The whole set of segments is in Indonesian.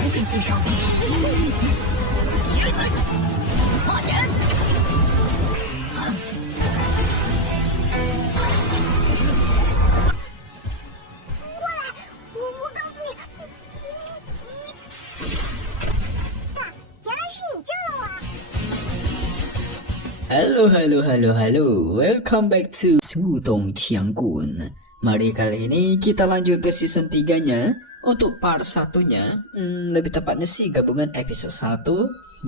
才性欣赏。化人。过来，我告诉你，大，原来是你救了我。Halo, welcome back to Sudong Ciangkun. Mari kali ini kita lanjut ke season 3-nya. Untuk part 1-nya, lebih tepatnya sih gabungan episode 1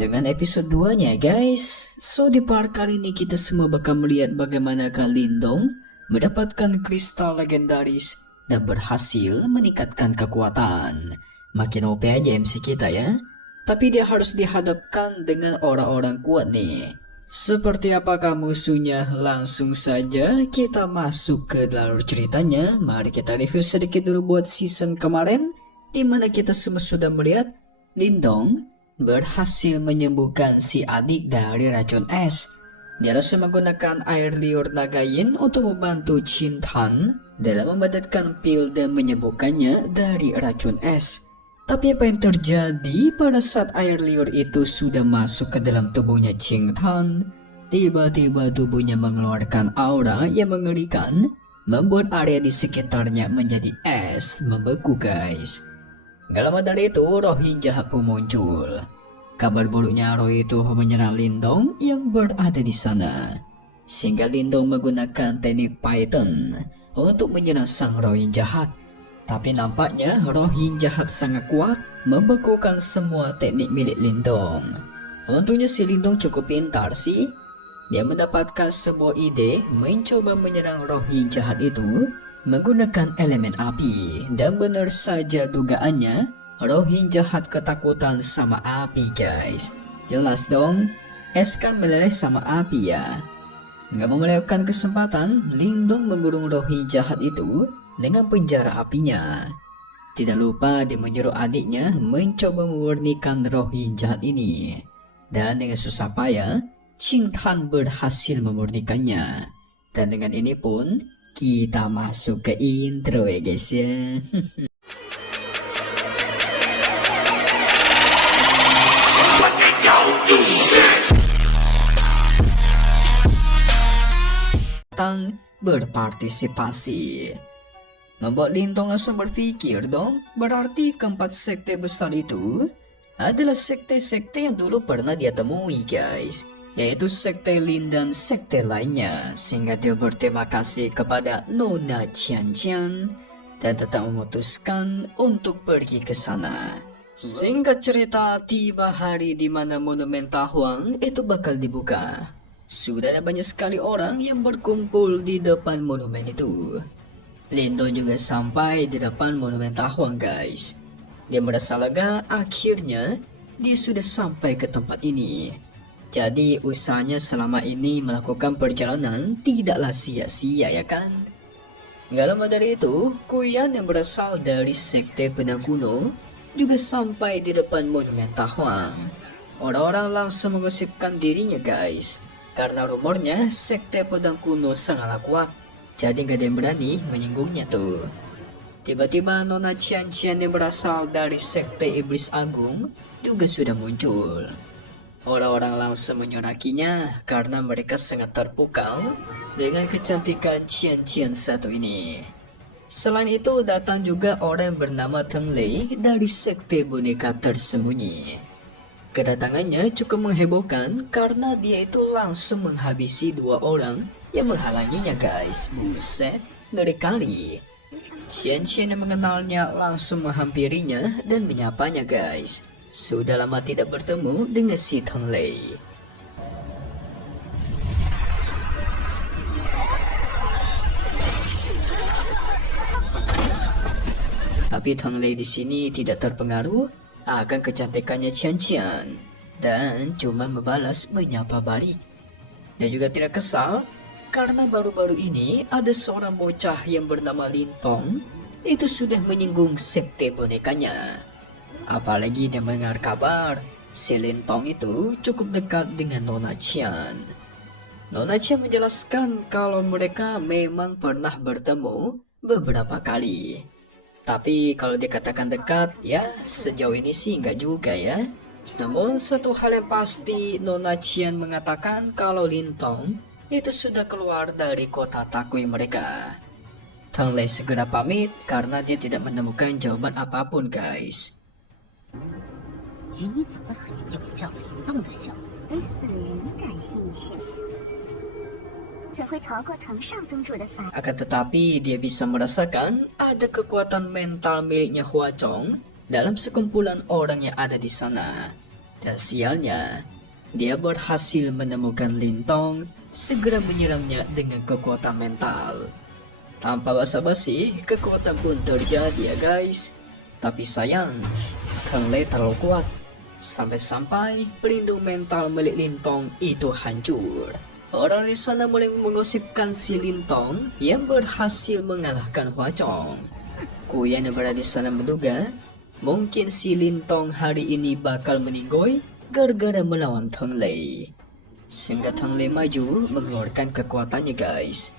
dengan episode 2-nya guys. So di part kali ini kita semua bakal melihat bagaimana Lindong mendapatkan kristal legendaris dan berhasil meningkatkan kekuatan. Makin OP aja MC kita ya. Tapi dia harus dihadapkan dengan orang-orang kuat nih. Seperti apakah musuhnya? Langsung saja kita masuk ke alur ceritanya. Mari kita review sedikit dulu buat season kemarin, dimana kita semua sudah melihat Lindong berhasil menyembuhkan si adik dari racun es. Dia harus menggunakan air liur naga yin untuk membantu Chintan dalam memadatkan pil dan menyembuhkannya dari racun es. Tapi apa yang terjadi pada saat air liur itu sudah masuk ke dalam tubuhnya Chintan? Tiba-tiba tubuhnya mengeluarkan aura yang mengerikan, membuat area di sekitarnya menjadi es membeku guys. Gak lama dari itu roh yang jahat pun muncul. Kabar buruknya roh itu menyerang Lindong yang berada di sana, sehingga Lindong menggunakan teknik Python untuk menyerang sang roh yang jahat. Tapi nampaknya roh yang jahat sangat kuat, membekukan semua teknik milik Lindong. Untungnya si Lindong cukup pintar sih. Dia mendapatkan sebuah ide mencoba menyerang roh yang jahat itu menggunakan elemen api. Dan benar saja dugaannya, roh yang jahat ketakutan sama api guys. Jelas dong, es kan meleleh sama api ya. Nggak mau melewatkan kesempatan, Lindong mengurung roh yang jahat itu dengan penjara apinya. Tidak lupa dia menyuruh adiknya mencoba memurnikan roh yang jahat ini. Dan dengan susah payah, Chintan berhasil memurnikannya. Dan dengan ini pun kita masuk ke intro ya guys ya. Tang berpartisipasi. Membuat Lindong langsung berpikir dong, berarti keempat sekte besar itu adalah sekte-sekte yang dulu pernah dia temui guys, yaitu sekte Lin dan sekte lainnya. Sehingga dia berterima kasih kepada Nona Qian dan tetap memutuskan untuk pergi ke sana. Singkat cerita, tiba hari di mana monumen Tahuang itu bakal dibuka. Sudah ada banyak sekali orang yang berkumpul di depan monumen itu. Lindong juga sampai di depan monumen Tahuang guys. Dia merasa lega, akhirnya dia sudah sampai ke tempat ini. Jadi usahanya selama ini melakukan perjalanan tidaklah sia-sia ya kan. Gak lama dari itu, Kuyan yang berasal dari sekte pedang kuno juga sampai di depan monumen Tahuang. Orang-orang langsung menggosipkan dirinya guys, karena rumornya sekte pedang kuno sangatlah kuat. Jadi gak ada yang berani menyinggungnya tuh. Tiba-tiba Nona Qian yang berasal dari sekte iblis agung juga sudah muncul. Orang-orang langsung menyorakinya karena mereka sangat terpukau dengan kecantikan Qian satu ini. Selain itu datang juga orang bernama Teng Lei dari sekte boneka tersembunyi. Kedatangannya cukup menghebohkan karena dia itu langsung menghabisi dua orang yang menghalanginya guys. Buset, ngeri kali. Qian yang mengenalnya langsung menghampirinya dan menyapanya guys. Sudah lama tidak bertemu dengan si Teng Lei. Tapi Teng Lei di sini tidak terpengaruh akan kecantikannya Qian dan cuma membalas menyapa balik. Dia juga tidak kesal karena baru-baru ini ada seorang bocah yang bernama Lintong itu sudah menyinggung sekte bonekanya. Apalagi dia mendengar kabar si Lintong itu cukup dekat dengan Nona Qian. Nona Qian menjelaskan kalau mereka memang pernah bertemu beberapa kali. Tapi kalau dikatakan dekat, ya sejauh ini sih enggak juga ya. Namun satu hal yang pasti, Nona Qian mengatakan kalau Lintong itu sudah keluar dari kota Takui mereka. Tang Lei segera pamit karena dia tidak menemukan jawaban apapun, guys. 与你走得很有叫灵动的小子，对死人感兴趣，怎会逃过藤上宗主的法？ Akan tetapi dia bisa merasakan ada kekuatan mental miliknya Hua Chong dalam sekumpulan orang yang ada di sana. Dan sialnya, dia berhasil menemukan Lintong segera menyerangnya dengan kekuatan mental. Tanpa basa-basi, kekuatan pun terjadi ya guys. Tapi sayang, Tang Lei terlalu kuat. Sampai-sampai pelindung mental milik Lintong itu hancur. Orang di sana mulai menggosipkan si Lintong yang berhasil mengalahkan Hua Chong. Kuyan yang berada di sana menduga mungkin si Lintong hari ini bakal meninggoy gara-gara melawan Tang Lei. Sehingga Tang Lei maju mengeluarkan kekuatannya guys.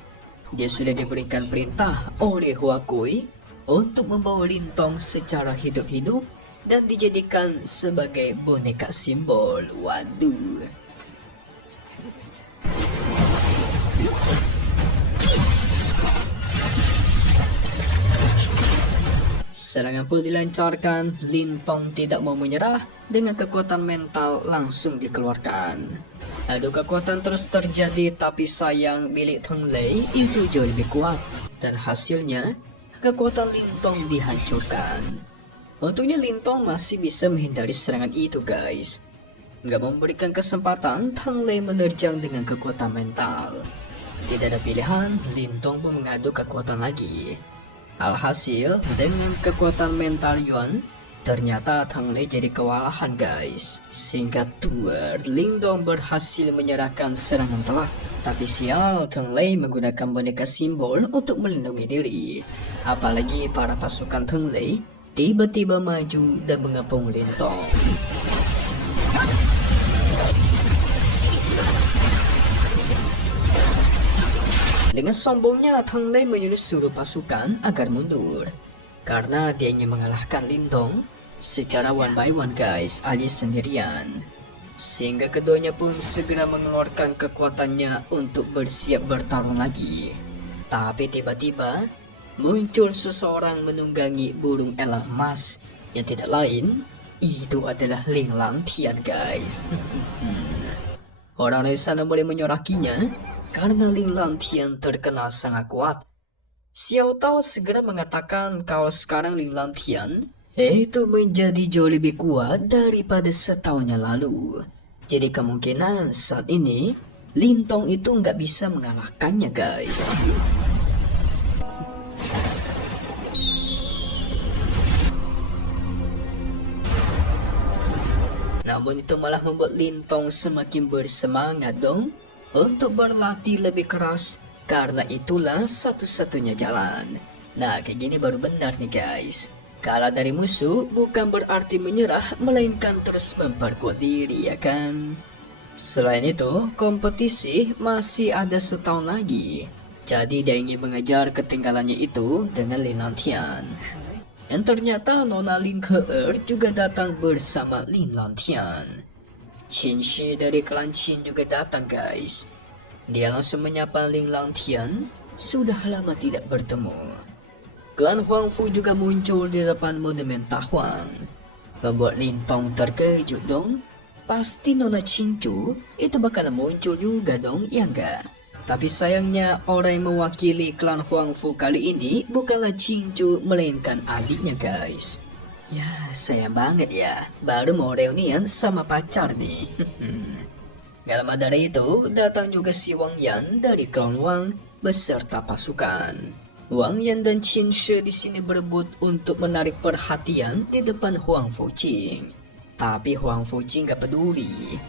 Dia sudah diberikan perintah oleh Hua Kui untuk membawa Lintong secara hidup-hidup dan dijadikan sebagai boneka simbol. Waduh. Serangan pun dilancarkan, Lintong tidak mau menyerah, dengan kekuatan mental langsung dikeluarkan. Adu kekuatan terus terjadi tapi sayang milik Tang Lei itu jauh lebih kuat dan hasilnya kekuatan Lintong dihancurkan. Untungnya Lintong masih bisa menghindari serangan itu guys. Nggak memberikan kesempatan Tang Lei menerjang dengan kekuatan mental. Tidak ada pilihan, Lintong pun mengadu kekuatan lagi. Alhasil, dengan kekuatan mental Yuan, ternyata Tang Lei jadi kewalahan guys. Singkat tuer, Lintong berhasil menyerahkan serangan telak. Tapi sial, Tang Lei menggunakan boneka simbol untuk melindungi diri. Apalagi para pasukan Tang Lei tiba-tiba maju dan mengepung Lintong. Dengan sombongnya, Tang Lei menyuruh seluruh pasukan agar mundur. Karena dia ingin mengalahkan Lintong secara one by one guys, alias sendirian. Sehingga keduanya pun segera mengeluarkan kekuatannya untuk bersiap bertarung lagi. Tapi tiba-tiba muncul seseorang menunggangi burung elang emas yang tidak lain, itu adalah Ling Langtian guys. Orang di sana mulai menyorakinya karena Ling Langtian terkenal sangat kuat. Xiao Tao segera mengatakan kalau sekarang Ling Langtian itu menjadi jauh lebih kuat daripada setahun yang lalu. Jadi kemungkinan saat ini Lintong itu nggak bisa mengalahkannya guys. Namun itu malah membuat Lintong semakin bersemangat dong untuk berlatih lebih keras, karena itulah satu-satunya jalan. Nah, kayak gini baru benar nih guys. Kalah dari musuh bukan berarti menyerah, melainkan terus memperkuat diri ya kan. Selain itu, kompetisi masih ada setahun lagi. Jadi dia ingin mengejar ketinggalannya itu dengan Ling Langtian. Dan ternyata Nona Ling Ke juga datang bersama Ling Langtian. Qin Shi dari klan Qin juga datang guys. Dia langsung menyapa Ling Langtian, sudah lama tidak bertemu. Klan Huang Fu juga muncul di depan monumen Tahuang. Membuat Lintong terkejut dong. Pasti Nona Qin Chu itu bakal muncul juga dong, ya enggak? Tapi sayangnya orang yang mewakili klan Huang Fu kali ini bukanlah Qin Chu, melainkan adiknya guys. Ya sayang banget ya, baru mau reunian sama pacar nih. Gak lama dari itu datang juga si Wang Yan dari klan Wang beserta pasukan. Wang Yan dan Qin Shi di sini berebut untuk menarik perhatian di depan Huang Fuqing. Tapi Huang Fuqing gak peduli.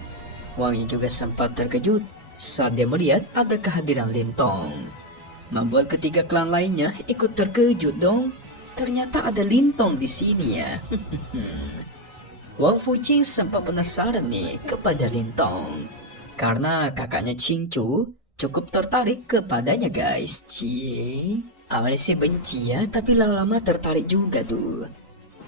Wang Yan juga sempat terkejut saat dia melihat ada kehadiran Lintong. Membuat ketiga klan lainnya ikut terkejut dong. Ternyata ada Lintong di sini ya. Wang Fuqing sempat penasaran nih kepada Lintong. Karena kakaknya Qingchu cukup tertarik kepadanya guys. Awalnya sih benci ya, tapi lama-lama tertarik juga tuh.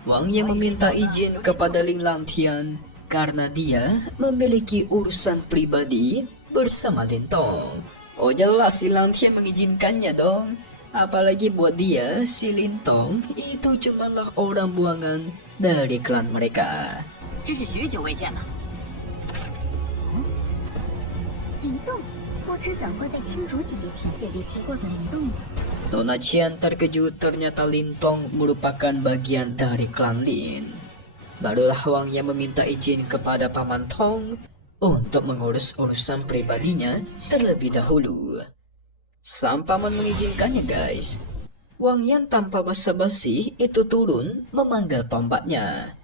Wang yang meminta izin kepada Ling Lantian karena dia memiliki urusan pribadi bersama Lintong. Oh jelas si Lantian mengizinkannya dong. Apalagi buat dia, si Lintong itu cumalah orang buangan dari klan mereka. 真是许久未见了。灵动，不知怎会被青竹姐姐提过的灵动呢？ Nona Qian terkejut ternyata Lintong merupakan bagian dari klan Lin. Barulah Wang yang meminta izin kepada Paman Tong untuk mengurus urusan pribadinya terlebih dahulu. Sang paman mengizinkannya guys. Wang Yan tanpa basa-basi itu turun memanggil tombaknya.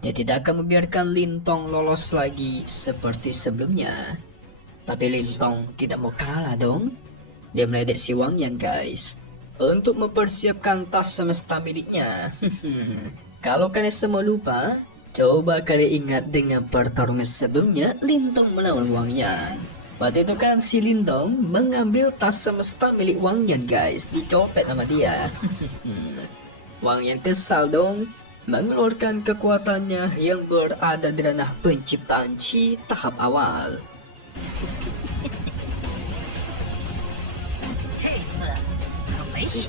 Dia tidak akan membiarkan Lintong lolos lagi seperti sebelumnya. Tapi Lintong tidak mau kalah dong. Dia meledek si Wang Yan guys untuk mempersiapkan tas semesta miliknya. Kalau kalian semua lupa, coba kalian ingat dengan pertarungan sebelumnya Lintong melawan Wang Yan. Waktu itu kan si Lintong mengambil tas semesta milik Wang Yan guys, dicopet sama dia. Wang Yan kesal dong, mengeluarkan kekuatannya yang berada di ranah penciptaan Qi tahap awal. 这次可没你，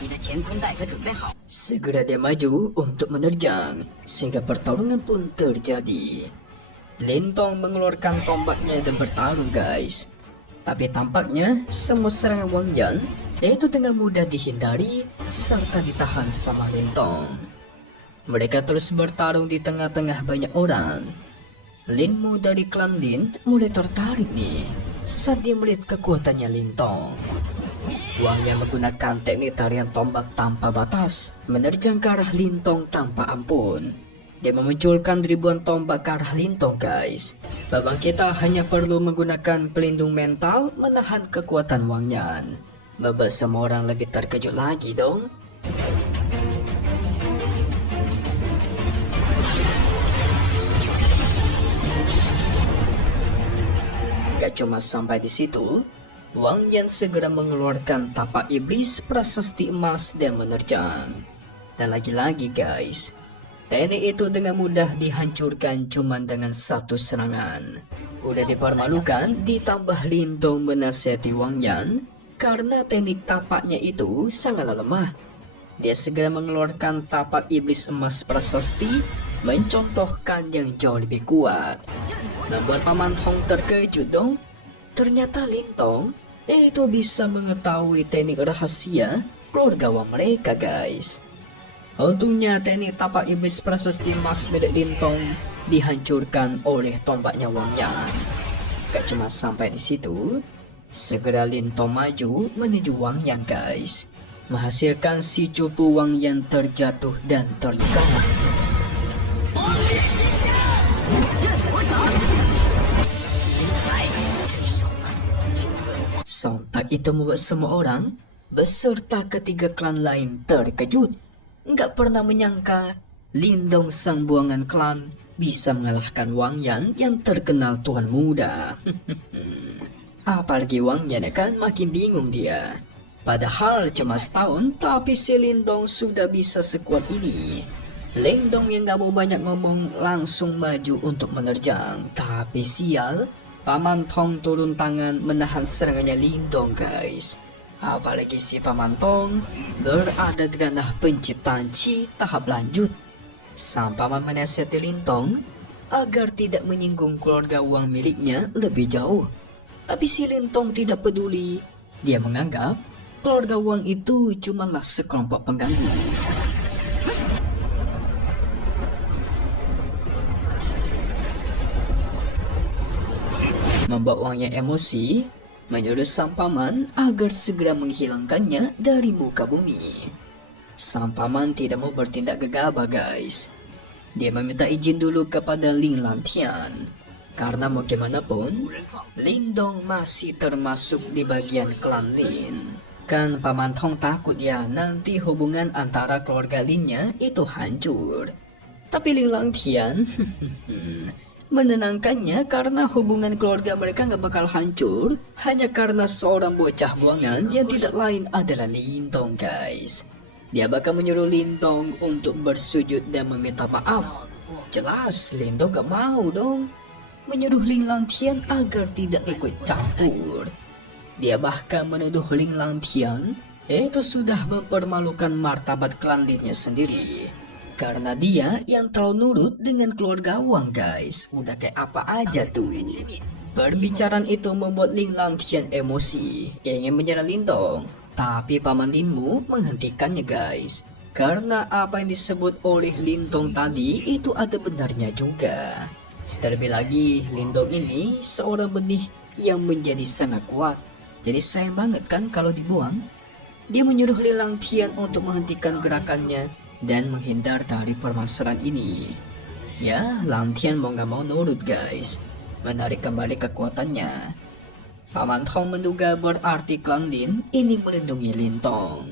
你的乾坤袋可准备好。 Segera dia maju untuk menerjang, sehingga pertarungan pun terjadi. Lintong mengeluarkan tombaknya dan bertarung guys. Tapi tampaknya semua serangan Wang Yan itu dengan mudah dihindari serta ditahan sama Lintong. Mereka terus bertarung di tengah-tengah banyak orang. Lin Mu dari klan Lin mulai tertarik nih saat dia melihat kekuatannya Lintong. Wang yang menggunakan teknik tarian tombak tanpa batas menerjang ke arah Lintong tanpa ampun. Dia memunculkan ribuan tombak ke arah Lintong guys. Babang kita hanya perlu menggunakan pelindung mental menahan kekuatan Wang Yan. Membuat semua orang lebih terkejut lagi dong. Gak cuma sampai di situ, Wang Yan segera mengeluarkan tapak iblis prasasti emas dan menerjang. Dan lagi-lagi guys, teknik itu dengan mudah dihancurkan cuma dengan satu serangan. Udah dipermalukan, ditambah Lintong menasihati Wang Yan karena teknik tapaknya itu sangatlah lemah. Dia segera mengeluarkan tapak iblis emas prasasti, mencontohkan yang jauh lebih kuat. Membuat Paman Tong terkejut dong. Ternyata Lintong itu bisa mengetahui teknik rahasia keluarga Wang mereka guys. Untungnya teknik tapak iblis prasasti emas milik Lintong dihancurkan oleh tombaknya Wang Yan. Gak cuma sampai di situ, segera Lintong maju menuju Wang Yan guys, menghasilkan si cupu Wang Yan terjatuh dan terluka. Sontak itu membuat semua orang beserta ketiga klan lain terkejut. Nggak pernah menyangka Lintong sang buangan klan bisa mengalahkan Wang Yan yang terkenal tuan muda. Apalagi Wang Yan kan makin bingung dia. Padahal cuma setahun tapi si Lintong sudah bisa sekuat ini. Lintong yang gak mau banyak ngomong langsung maju untuk menerjang. Tapi sial, Paman Tong turun tangan menahan serangannya Lintong guys. Apalagi si Paman Tong berada di ranah penciptaan Qi tahap lanjut. Sang paman menasihati Lintong agar tidak menyinggung keluarga Wang miliknya lebih jauh. Tapi si Lintong tidak peduli. Dia menganggap keluarga Wang itu cumalah sekelompok pengganggu. Membuat Wang yang emosi, menyuruh sang paman agar segera menghilangkannya dari muka bumi. Sang paman tidak mau bertindak gegabah guys. Dia meminta izin dulu kepada Ling Lantian. Karena mau gimana pun, Lindong masih termasuk di bagian klan Lin. Kan Paman Tong takut ya nanti hubungan antara keluarga Linnya itu hancur. Tapi Ling Langtian menenangkannya karena hubungan keluarga mereka gak bakal hancur hanya karena seorang bocah buangan yang tidak lain adalah Lindong guys. Dia bakal menyuruh Lindong untuk bersujud dan meminta maaf. Jelas Lindong gak mau dong menyuruh Ling Langtian agar tidak ikut campur. Dia bahkan menuduh Ling Langtian itu sudah mempermalukan martabat klan Linnya sendiri. Karena dia yang terlalu nurut dengan keluarga Wang guys. Udah kayak apa aja tuh. Perbicaraan itu membuat Ling Langtian emosi, ingin menyerang Lindong. Tapi Paman Linmu menghentikannya guys. Karena apa yang disebut oleh Lindong tadi itu ada benarnya juga. Terlebih lagi, Lindong ini seorang benih yang menjadi sangat kuat. Jadi sayang banget kan kalau dibuang. Dia menyuruh Ling Langtian untuk menghentikan gerakannya dan menghindar dari permasalahan ini. Ya, Langtian mau gak mau nurut guys. Menarik kembali kekuatannya. Paman Tong menduga berarti klan Lin ini melindungi Lindong.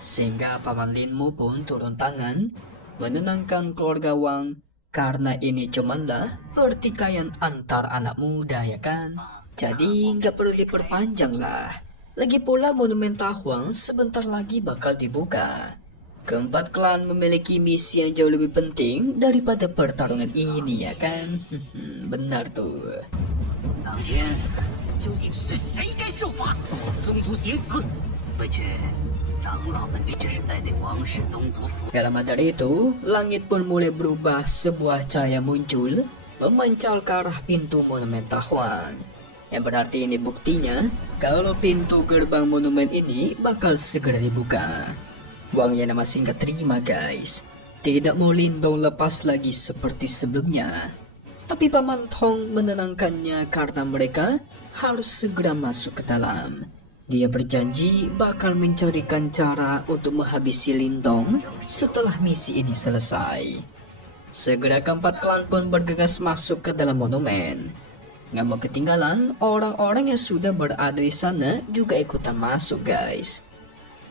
Sehingga Paman Linmu pun turun tangan menenangkan keluarga Wang. Karena ini cumanlah pertikaian antar anak muda ya kan. Jadi nggak perlu diperpanjang lah. Lagi pula monumen Tahuang sebentar lagi bakal dibuka. Keempat klan memiliki misi yang jauh lebih penting daripada pertarungan ini ya kan. Benar tuh. 当天究竟是谁该受罚？宗族行刺，不却长老们只是在对王室宗族服。 Dalam dari itu, langit pun mulai berubah, sebuah cahaya muncul memancar ke arah pintu monumen Tahuang. Yang berarti ini buktinya kalau pintu gerbang monumen ini bakal segera dibuka. Wang Yana masih nggak terima guys. Tidak mau Lindong lepas lagi seperti sebelumnya. Tapi Paman Tong menenangkannya karena mereka harus segera masuk ke dalam. Dia berjanji bakal mencarikan cara untuk menghabisi Lindong setelah misi ini selesai. Segera keempat klan pun bergegas masuk ke dalam monumen. Nggak mau ketinggalan, orang-orang yang sudah berada di sana juga ikutan masuk guys.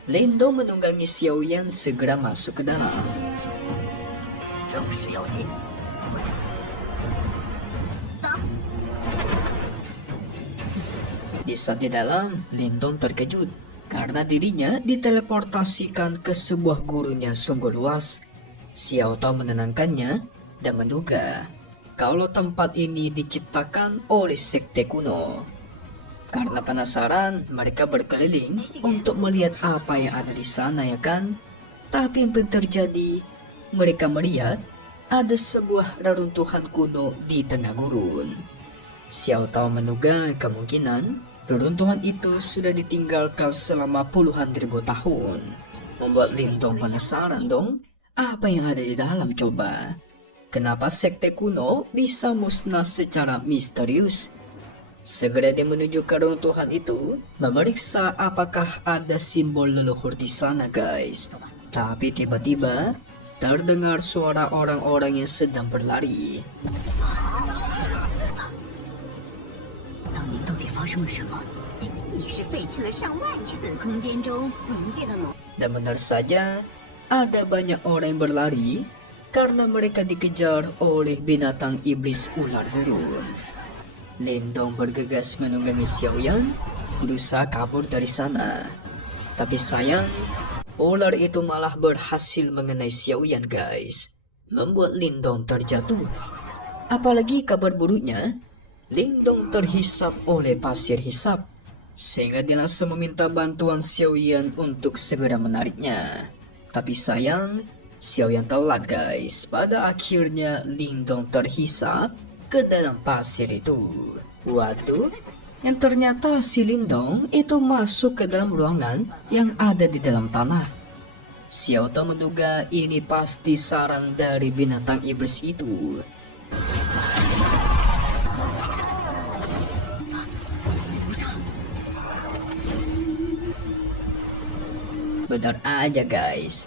Lindong menunggangi Xiao Yan segera masuk ke dalam. 正事要紧， Di saat di dalam, Lindong terkejut karena dirinya diteleportasikan ke sebuah gurunya sungguh luas. Xiao Tao menenangkannya dan menduga kalau tempat ini diciptakan oleh sekte kuno. Karena penasaran, mereka berkeliling untuk melihat apa yang ada di sana ya kan. Tapi yang terjadi, mereka melihat ada sebuah reruntuhan kuno di tengah gurun. Xiao Tao menduga kemungkinan reruntuhan itu sudah ditinggalkan selama puluhan ribu tahun. Membuat Lindong penasaran dong, apa yang ada di dalam coba? Kenapa sekte kuno bisa musnah secara misterius? Segera dia menuju ke reruntuhan itu, memeriksa apakah ada simbol leluhur di sana guys. Tapi tiba-tiba, terdengar suara orang-orang yang sedang berlari. 当年到底发生了什么？你是废弃了上万年，此空间中凝聚了某。 Dan benar saja, ada banyak orang yang berlari karena mereka dikejar oleh binatang iblis ular gurun. Lindong bergegas menunggangi Xiao Yan, berusaha kabur dari sana. Tapi sayang, ular itu malah berhasil mengenai Xiao Yan guys, membuat Lindong terjatuh. Apalagi kabar buruknya, Lindong terhisap oleh pasir hisap, sehingga dia langsung meminta bantuan Xiao Yan untuk segera menariknya. Tapi sayang, Xiao Yan telat guys. Pada akhirnya Lindong terhisap ke dalam pasir itu. Waduh, yang ternyata si Lindong itu masuk ke dalam ruangan yang ada di dalam tanah. Xiao Tao menduga ini pasti sarang dari binatang iblis itu. Benar aja guys.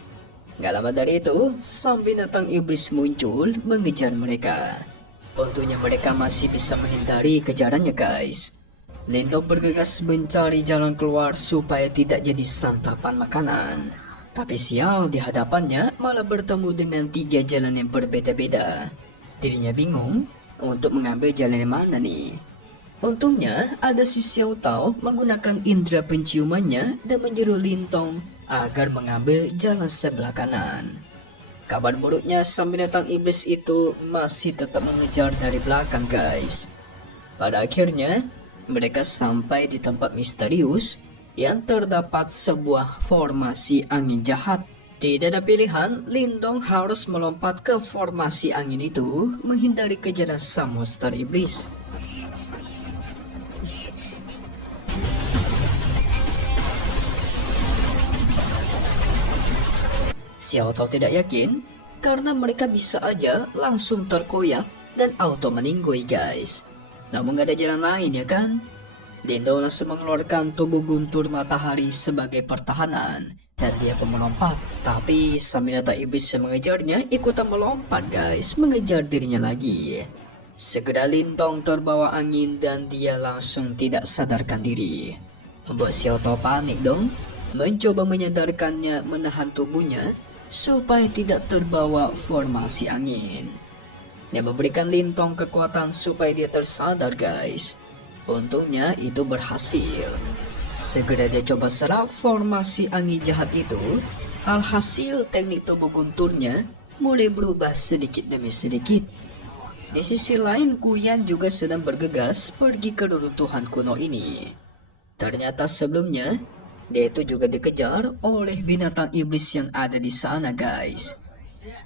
Gak lama dari itu, sang binatang iblis muncul mengejar mereka. Untungnya mereka masih bisa menghindari kejarannya guys. Lindong bergegas mencari jalan keluar supaya tidak jadi santapan makanan. Tapi sial, di hadapannya malah bertemu dengan 3 jalan yang berbeda-beda. Dirinya bingung untuk mengambil jalan yang mana nih. Untungnya ada si Xiao Tao menggunakan indera penciumannya dan menyuruh Lintong agar mengambil jalan sebelah kanan. Kabar buruknya, sang binatang iblis itu masih tetap mengejar dari belakang guys. Pada akhirnya, mereka sampai di tempat misterius yang terdapat sebuah formasi angin jahat. Tidak ada pilihan, Lindong harus melompat ke formasi angin itu menghindari kejaran sang monster iblis. Xiao Tao tidak yakin karena mereka bisa aja langsung terkoyak dan auto meninggoy guys. Namun gak ada jalan lain ya kan? Lindong langsung mengeluarkan tubuh guntur matahari sebagai pertahanan dan dia pun melompat. Tapi sang binatang iblis yang mengejarnya ikutan melompat guys, mengejar dirinya lagi. Segera Lindong terbawa angin dan dia langsung tidak sadarkan diri. Membuat Xiao Tao panik dong, mencoba menyadarkannya menahan tubuhnya supaya tidak terbawa formasi angin. Dia memberikan Lintong kekuatan supaya dia tersadar guys. Untungnya itu berhasil. Segera dia coba serap formasi angin jahat itu. Alhasil teknik tubuh gunturnya mulai berubah sedikit demi sedikit. Di sisi lain Kuyan juga sedang bergegas pergi ke reruntuhan kuno ini. Ternyata sebelumnya dia itu juga dikejar oleh binatang iblis yang ada di sana guys.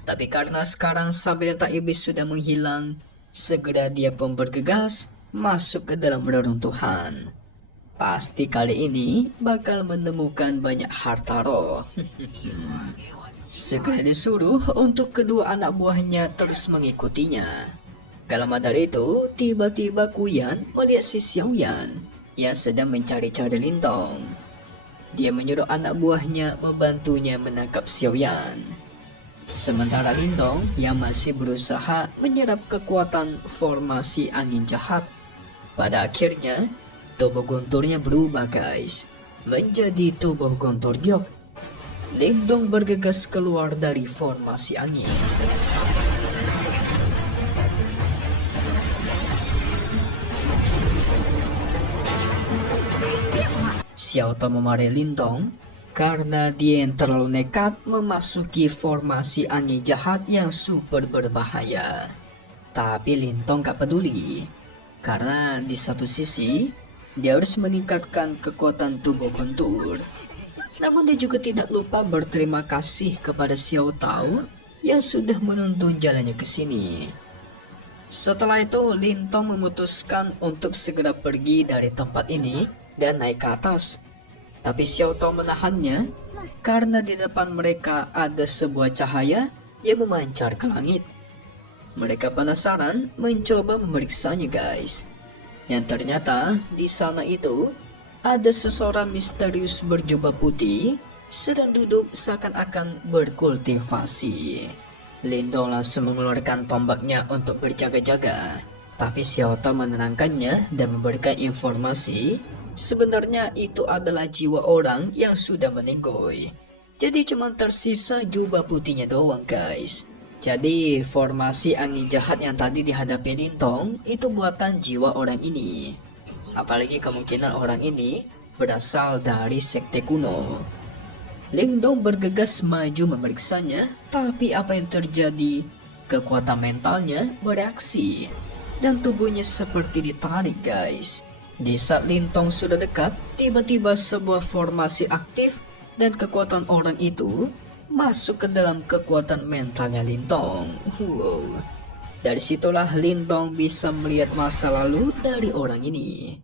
Tapi karena sekarang sang binatang iblis sudah menghilang, segera dia pun bergegas masuk ke dalam reruntuhan. Pasti kali ini bakal menemukan banyak harta roh. Segera disuruh untuk kedua anak buahnya terus mengikutinya. Gak lama dari itu, tiba-tiba Kuyan melihat si Xiaoyan yang sedang mencari-cari Lintong. Dia menyuruh anak buahnya membantunya menangkap Xiaoyan. Sementara Lindong yang masih berusaha menyerap kekuatan formasi angin jahat. Pada akhirnya, tubuh gunturnya berubah guys, menjadi tubuh guntur giok. Lindong bergegas keluar dari formasi angin. Xiao Tao memarahi Lintong karena dia yang terlalu nekat memasuki formasi angin jahat yang super berbahaya. Tapi Lintong gak peduli, karena di satu sisi dia harus meningkatkan kekuatan tubuh guntur. Namun dia juga tidak lupa berterima kasih kepada Xiao Tao yang sudah menuntun jalannya ke sini. Setelah itu Lintong memutuskan untuk segera pergi dari tempat ini dan naik ke atas. Tapi Xiao Tao menahannya karena di depan mereka ada sebuah cahaya yang memancar ke langit. Mereka penasaran mencoba memeriksanya guys. Yang ternyata di sana itu ada seseorang misterius berjubah putih sedang duduk seakan-akan berkultivasi. Lindong langsung mengeluarkan tombaknya untuk berjaga-jaga. Tapi Xiao Tao menenangkannya dan memberikan informasi sebenarnya itu adalah jiwa orang yang sudah meninggoy. Jadi cuma tersisa jubah putihnya doang guys. Jadi formasi angin jahat yang tadi dihadapi Lintong itu buatan jiwa orang ini. Apalagi kemungkinan orang ini berasal dari sekte kuno. Lindong bergegas maju memeriksanya, tapi apa yang terjadi? Kekuatan mentalnya bereaksi dan tubuhnya seperti ditarik guys. Di saat Lintong sudah dekat, tiba-tiba sebuah formasi aktif dan kekuatan orang itu masuk ke dalam kekuatan mentalnya Lintong. Wow. Dari situlah Lintong bisa melihat masa lalu dari orang ini,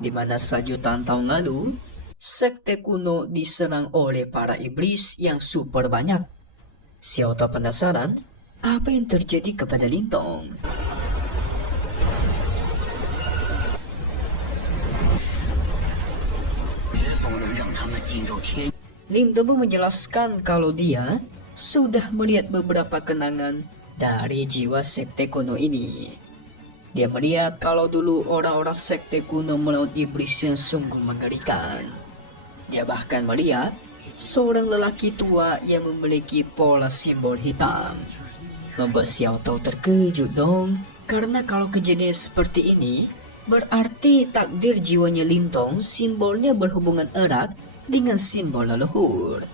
di mana sejutaan tahun lalu sekte kuno diserang oleh para iblis yang super banyak. Xiao Tao penasaran apa yang terjadi kepada Lintong. Lindong menjelaskan kalau dia sudah melihat beberapa kenangan dari jiwa sekte kuno ini. Dia melihat kalau dulu orang-orang sekte kuno melawan iblis yang sungguh mengerikan. Dia bahkan melihat seorang lelaki tua yang memiliki pola simbol hitam. Membuat Xiao Tao terkejut dong, karena kalau kejadian seperti ini, berarti takdir jiwanya Lintong simbolnya berhubungan erat dengan simbol leluhur.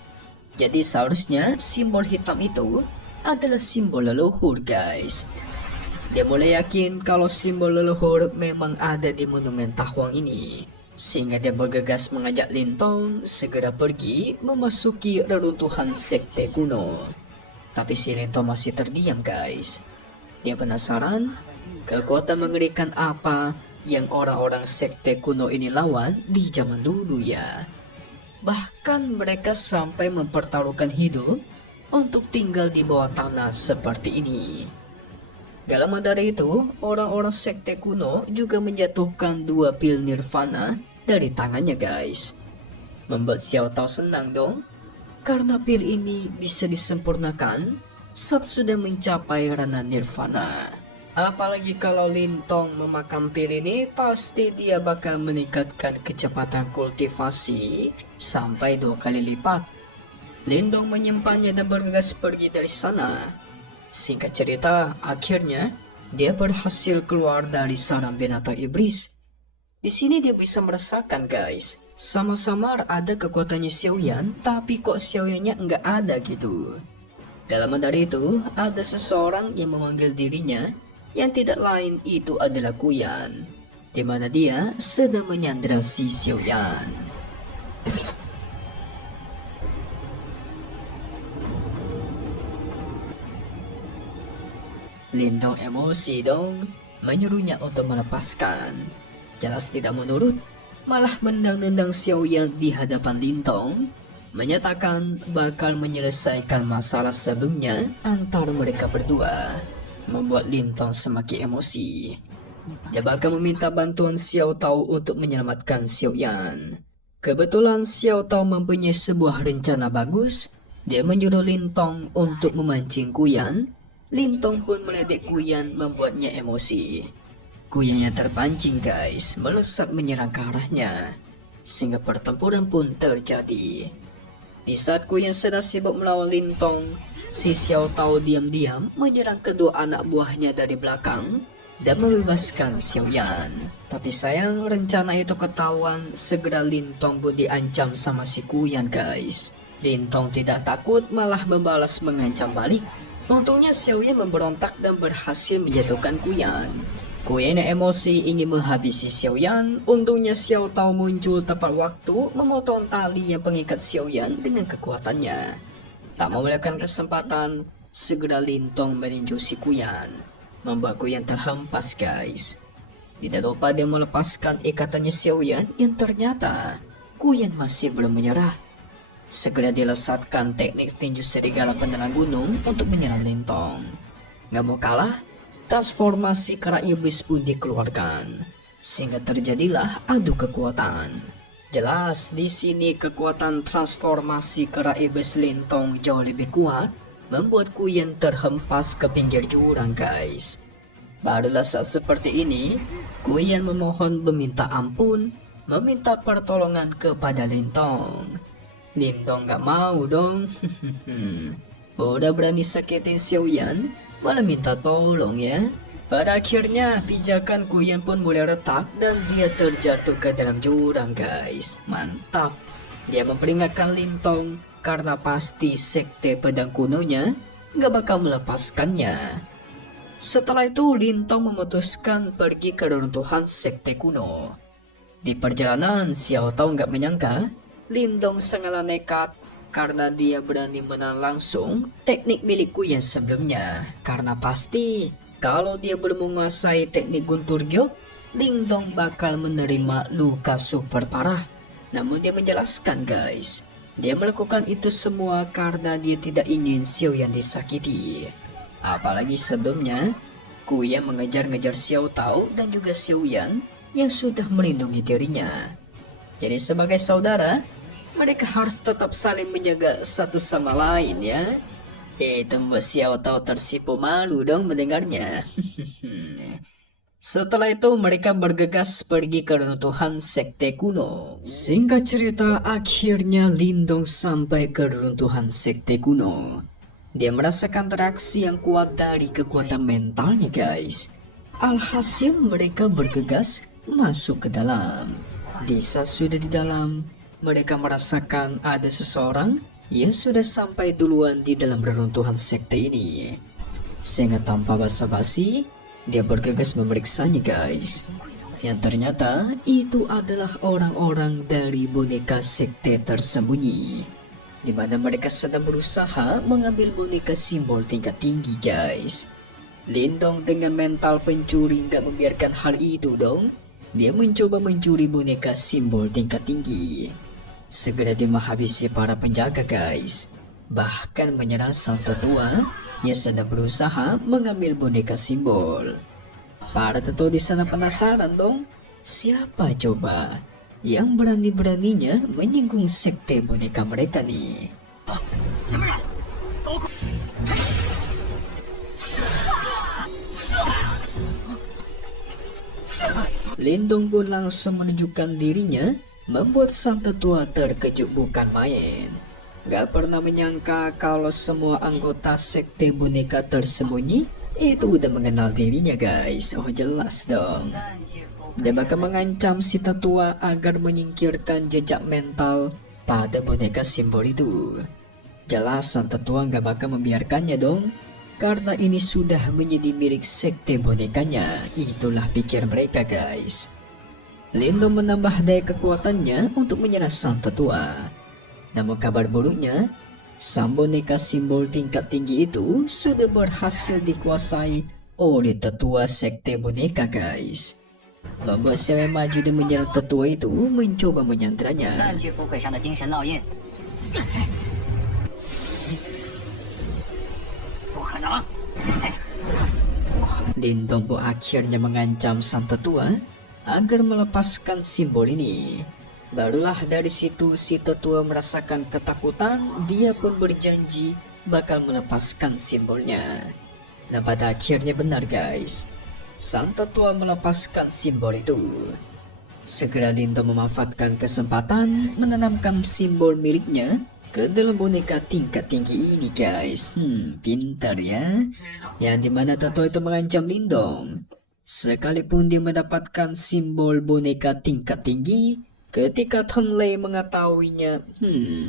Jadi seharusnya simbol hitam itu adalah simbol leluhur, guys. Dia mulai yakin kalau simbol leluhur memang ada di monumen Tahuang ini, sehingga dia bergegas mengajak Lintong segera pergi memasuki reruntuhan sekte kuno. Tapi si Lintong masih terdiam, guys. Dia penasaran kekuatan mengerikan apa yang orang-orang sekte kuno ini lawan di zaman dulu ya. Bahkan mereka sampai mempertaruhkan hidup untuk tinggal di bawah tanah seperti ini. Gak lama dari itu, orang-orang sekte kuno juga menjatuhkan 2 pil nirvana dari tangannya, guys. Membuat Xiao Tao senang dong, karena pil ini bisa disempurnakan saat sudah mencapai ranah nirvana. Apalagi kalau Lintong memakan pil ini, pasti dia bakal meningkatkan kecepatan kultivasi sampai 2 kali lipat. Lintong menyimpannya dan bergegas pergi dari sana. Singkat cerita, akhirnya dia berhasil keluar dari sarang binatang iblis. Di sini dia bisa merasakan, guys, sama-sama ada kekuatannya Xiaoyan, tapi kok Xiaoyannya nggak ada gitu. Dalam dari itu, ada seseorang yang memanggil dirinya, yang tidak lain itu adalah Guyan, di mana dia sedang menyandera si Xiaoyan. Lintong emosi dong, menyuruhnya untuk melepaskan. Jelas tidak menurut, malah mendang-dendang Xiaoyan di hadapan Lintong, menyatakan bakal menyelesaikan masalah sebelumnya antara mereka berdua, membuat Lintong semakin emosi. Dia bakal meminta bantuan Xiao Tao untuk menyelamatkan Xiaoyan. Kebetulan Xiao Tao mempunyai sebuah rencana bagus. Dia menyuruh Lintong untuk memancing Guyan. Lintong pun meledek Guyan, membuatnya emosi. Guyan yang terpancing, guys, melesat menyerang ke arahnya, sehingga pertempuran pun terjadi. Di saat Guyan sedang sibuk melawan Lintong, si Xiao Tao diam-diam menyerang kedua anak buahnya dari belakang dan membebaskan Xiaoyan. Tapi sayang, rencana itu ketahuan, segera Lintong pun diancam sama si Guyan, guys. Lintong tidak takut, malah membalas mengancam balik. Untungnya Xiaoyan memberontak dan berhasil menjatuhkan Guyan. Guyan yang emosi ingin menghabisi Xiaoyan. Untungnya Xiao Tao muncul tepat waktu, memotong tali yang pengikat Xiaoyan dengan kekuatannya. Tak memiliki kesempatan, segera Lintong meninju si Guyan, membuat Guyan terhempas, guys. Tidak lupa dia melepaskan ikatannya Xiaoyan, yang ternyata Guyan masih belum menyerah. Segera dilesatkan teknik tinju serigala penerang gunung untuk menyerang Lintong. Gak mau kalah, transformasi kera iblis pun dikeluarkan, sehingga terjadilah adu kekuatan. Jelas di sini kekuatan transformasi kera iblis Lintong jauh lebih kuat, membuat Guyan terhempas ke pinggir jurang, guys. Barulah saat seperti ini, Guyan memohon meminta ampun, meminta pertolongan kepada Lintong. Lintong gak mau dong. Udah berani sakitin Xiaoyan, malah minta tolong ya. Pada akhirnya pijakan Guyan pun mulai retak dan dia terjatuh ke dalam jurang, guys. Mantap. Dia memperingatkan Lintong karena pasti sekte pedang kunonya gak bakal melepaskannya. Setelah itu Lintong memutuskan pergi ke reruntuhan sekte kuno. Di perjalanan Xiao Tao gak menyangka Lintong sangatlah nekat karena dia berani menang langsung teknik milik Guyan sebelumnya. Karena pasti kalau dia belum menguasai teknik guntur giok, Lintong bakal menerima luka super parah. Namun dia menjelaskan, guys, dia melakukan itu semua karena dia tidak ingin Xiaoyan disakiti. Apalagi sebelumnya Guyan mengejar-ngejar Xiao Tao dan juga Xiaoyan yang sudah melindungi dirinya. Jadi sebagai saudara, mereka harus tetap saling menjaga satu sama lain ya. Itu Mbak Xiao Tao tersipu malu dong mendengarnya. Setelah itu mereka bergegas pergi ke reruntuhan sekte kuno. Singkat cerita, akhirnya Lindong sampai ke reruntuhan sekte kuno. Dia merasakan reaksi yang kuat dari kekuatan mentalnya guys. Alhasil mereka bergegas masuk ke dalam. Di saat sudah di dalam, mereka merasakan ada seseorang yang sudah sampai duluan di dalam reruntuhan sekte ini. Sehingga tanpa basa-basi, dia bergegas memeriksanya guys. Yang ternyata itu adalah orang-orang dari boneka sekte tersembunyi, di mana mereka sedang berusaha mengambil boneka simbol tingkat tinggi guys. Lindong dengan mental pencuri nggak membiarkan hal itu dong. Dia mencoba mencuri boneka simbol tingkat tinggi. Segera dia menghabisi para penjaga guys. Bahkan menyerang sang tetua yang sedang berusaha mengambil boneka simbol. Para tetua di sana penasaran dong, siapa coba yang berani-beraninya menyinggung sekte boneka mereka nih. Lindong pun langsung menunjukkan dirinya, membuat sang tetua terkejut bukan main. Gak pernah menyangka kalau semua anggota sekte boneka tersembunyi itu udah mengenal dirinya guys. Oh jelas dong. Dia bakal mengancam si tetua agar menyingkirkan jejak mental pada boneka simbol itu. Jelas sang tetua gak bakal membiarkannya dong, karena ini sudah menjadi milik sekte bonekanya. Itulah pikir mereka guys. Lindong menambah daya kekuatannya untuk menyerang sang tetua. Namun kabar buruknya, sang boneka simbol tingkat tinggi itu sudah berhasil dikuasai oleh tetua sekte boneka guys. Membuat cewek maju dan menyerang tetua itu mencoba menyandranya. Lindong pun akhirnya mengancam sang tetua agar melepaskan simbol ini. Barulah dari situ si tetua merasakan ketakutan. Dia pun berjanji bakal melepaskan simbolnya. Nah pada akhirnya benar guys, sang tetua melepaskan simbol itu. Segera Lindong memanfaatkan kesempatan menanamkan simbol miliknya ke dalam boneka tingkat tinggi ini guys. Pintar ya. Yang dimana tetua itu mengancam Lindong, sekalipun dia mendapatkan simbol boneka tingkat tinggi, ketika Teng Lei mengetahuinya,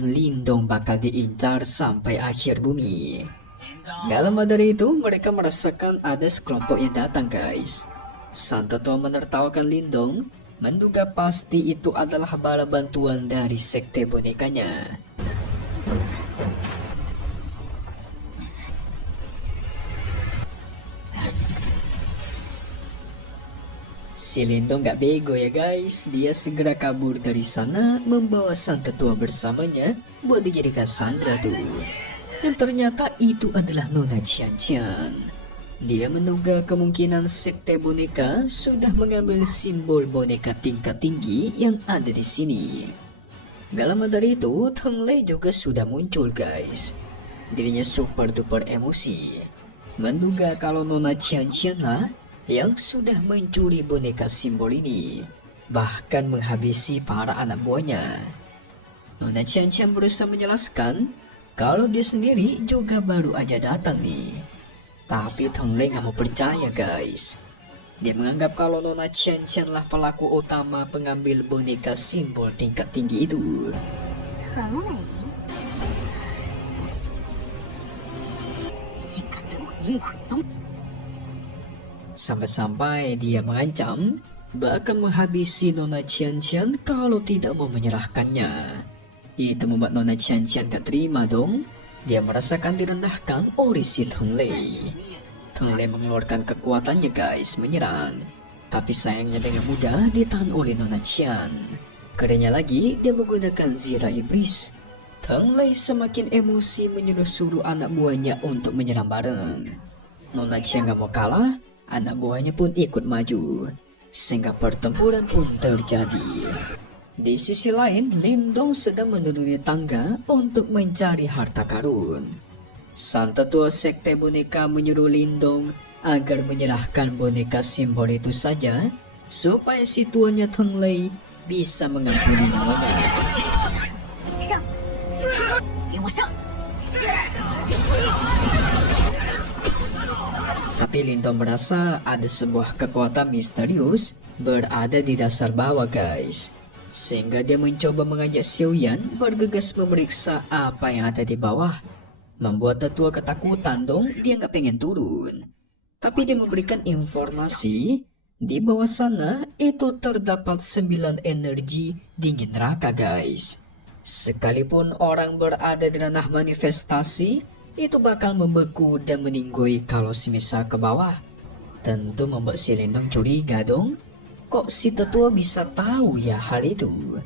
Lindong bakal diincar sampai akhir bumi. Gak lama dari itu, mereka merasakan ada sekelompok yang datang guys. Sang tetua menertawakan Lindong, menduga pasti itu adalah bala bantuan dari sekte bonekanya. Si Lindong gak bego ya guys. Dia segera kabur dari sana, membawa sang tetua bersamanya buat dijadikan sandera tuh. Dan ternyata itu adalah Nona Qian-Qian. Dia menduga kemungkinan sekte boneka sudah mengambil simbol boneka tingkat tinggi yang ada di sini. Gak lama dari itu, Teng Lei juga sudah muncul guys. Dirinya super duper emosi, menduga kalau Nona Qian-Qian lah yang sudah mencuri boneka simbol ini, bahkan menghabisi para anak buahnya. Nona Qian-Qian berusaha menjelaskan kalau dia sendiri juga baru aja datang nih. Tapi Teng Lei gak mau percaya guys. Dia menganggap kalau Nona Qian-Qian lah pelaku utama pengambil boneka simbol tingkat tinggi itu. Teng Lei Sampai-sampai dia mengancam bakal menghabisi Nona Qian-Qian kalau tidak mau menyerahkannya. Itu membuat Nona Qian-Qian gak terima dong. Dia merasakan direndahkan oleh si Teng Lei. Teng Lei mengeluarkan kekuatannya guys, menyerang. Tapi sayangnya dengan mudah ditahan oleh Nona Qian. Kerennya lagi, dia menggunakan zira iblis. Teng Lei semakin emosi menyuruh-suruh anak buahnya untuk menyerang bareng. Nona Qian gak mau kalah, anak buahnya pun ikut maju, sehingga pertempuran pun terjadi. Di sisi lain, Lindong sedang menuruni tangga untuk mencari harta karun. Sang tetua sekte boneka menyuruh Lindong agar menyerahkan boneka simbol itu saja supaya si tuannya Teng Lei bisa mengampuni nyawanya. 上，给我上！ Tapi Lindong merasa ada sebuah kekuatan misterius berada di dasar bawah guys. Sehingga dia mencoba mengajak Xiao Yan bergegas memeriksa apa yang ada di bawah. Membuat tetua ketakutan dong, dia nggak pengen turun. Tapi dia memberikan informasi di bawah sana itu terdapat 9 energi dingin neraka guys. Sekalipun orang berada di ranah manifestasi, itu bakal membeku dan meninggoy kalau semisal ke bawah. Tentu membuat si Lindong curiga dong. Kok si tetua bisa tahu ya hal itu?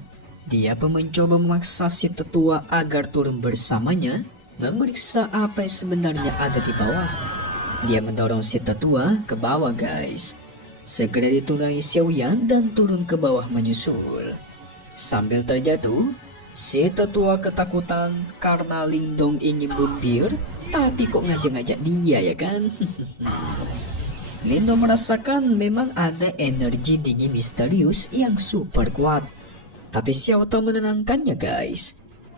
Dia pun mencoba memaksa si tetua agar turun bersamanya, memeriksa apa yang sebenarnya ada di bawah. Dia mendorong si tetua ke bawah guys. Segera ditunggangi Xiao Yan dan turun ke bawah menyusul. Sambil terjatuh, si tetua ketakutan karena Lindong ingin bundir, tapi kok ngajak-ngajak dia ya kan? Lindong merasakan memang ada energi dingin misterius yang super kuat. Tapi Xiao Tao menenangkannya guys.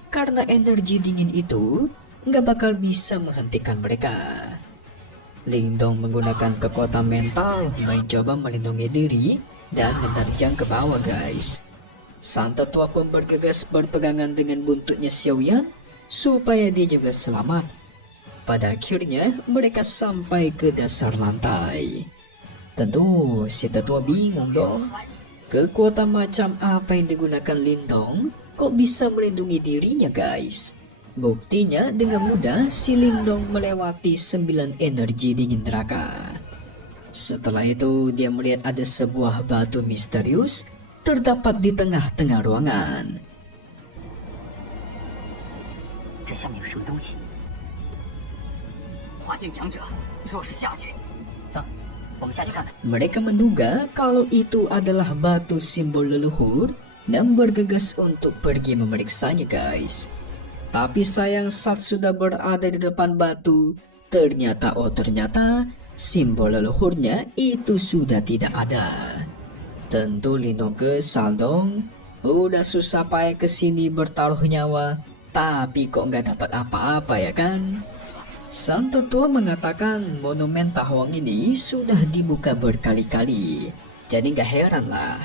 Karena energi dingin itu nggak bakal bisa menghentikan mereka. Lindong menggunakan kekuatan mental mencoba melindungi diri dan menerjang ke bawah guys. Sang tetua pun bergegas berpegangan dengan buntutnya Xiao Yan supaya dia juga selamat. Pada akhirnya mereka sampai ke dasar lantai. Tentu si tetua bingung dong. Kekuatan macam apa yang digunakan Lindong kok bisa melindungi dirinya guys? Buktinya dengan mudah si Lindong melewati 9 energi dingin neraka. Setelah itu dia melihat ada sebuah batu misterius terdapat di tengah-tengah ruangan. 这下面有什么东西？华姓强者，若是下去，走，我们下去看看。 Mereka menduga kalau itu adalah batu simbol leluhur dan bergegas untuk pergi memeriksanya guys. Tapi sayang saat sudah berada di depan batu, ternyata simbol leluhurnya itu sudah tidak ada. Tentu Lindong kesal dong. Udah susah payah kesini bertaruh nyawa, tapi kok nggak dapat apa-apa ya kan? Sang tetua mengatakan monumen Tahwang ini sudah dibuka berkali-kali. Jadi nggak heran lah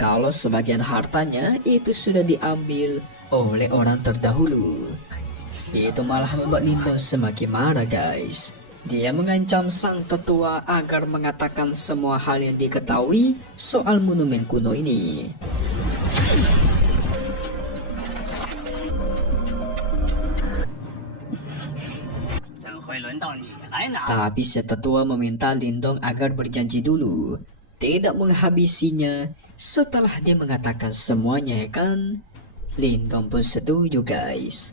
kalau sebagian hartanya itu sudah diambil oleh orang terdahulu. Itu malah membuat Lindong semakin marah guys. Dia mengancam sang tetua agar mengatakan semua hal yang diketahui soal monumen kuno ini. Tapi si tetua meminta Lindong agar berjanji dulu tidak menghabisinya setelah dia mengatakan semuanya ya kan. Lindong pun setuju guys.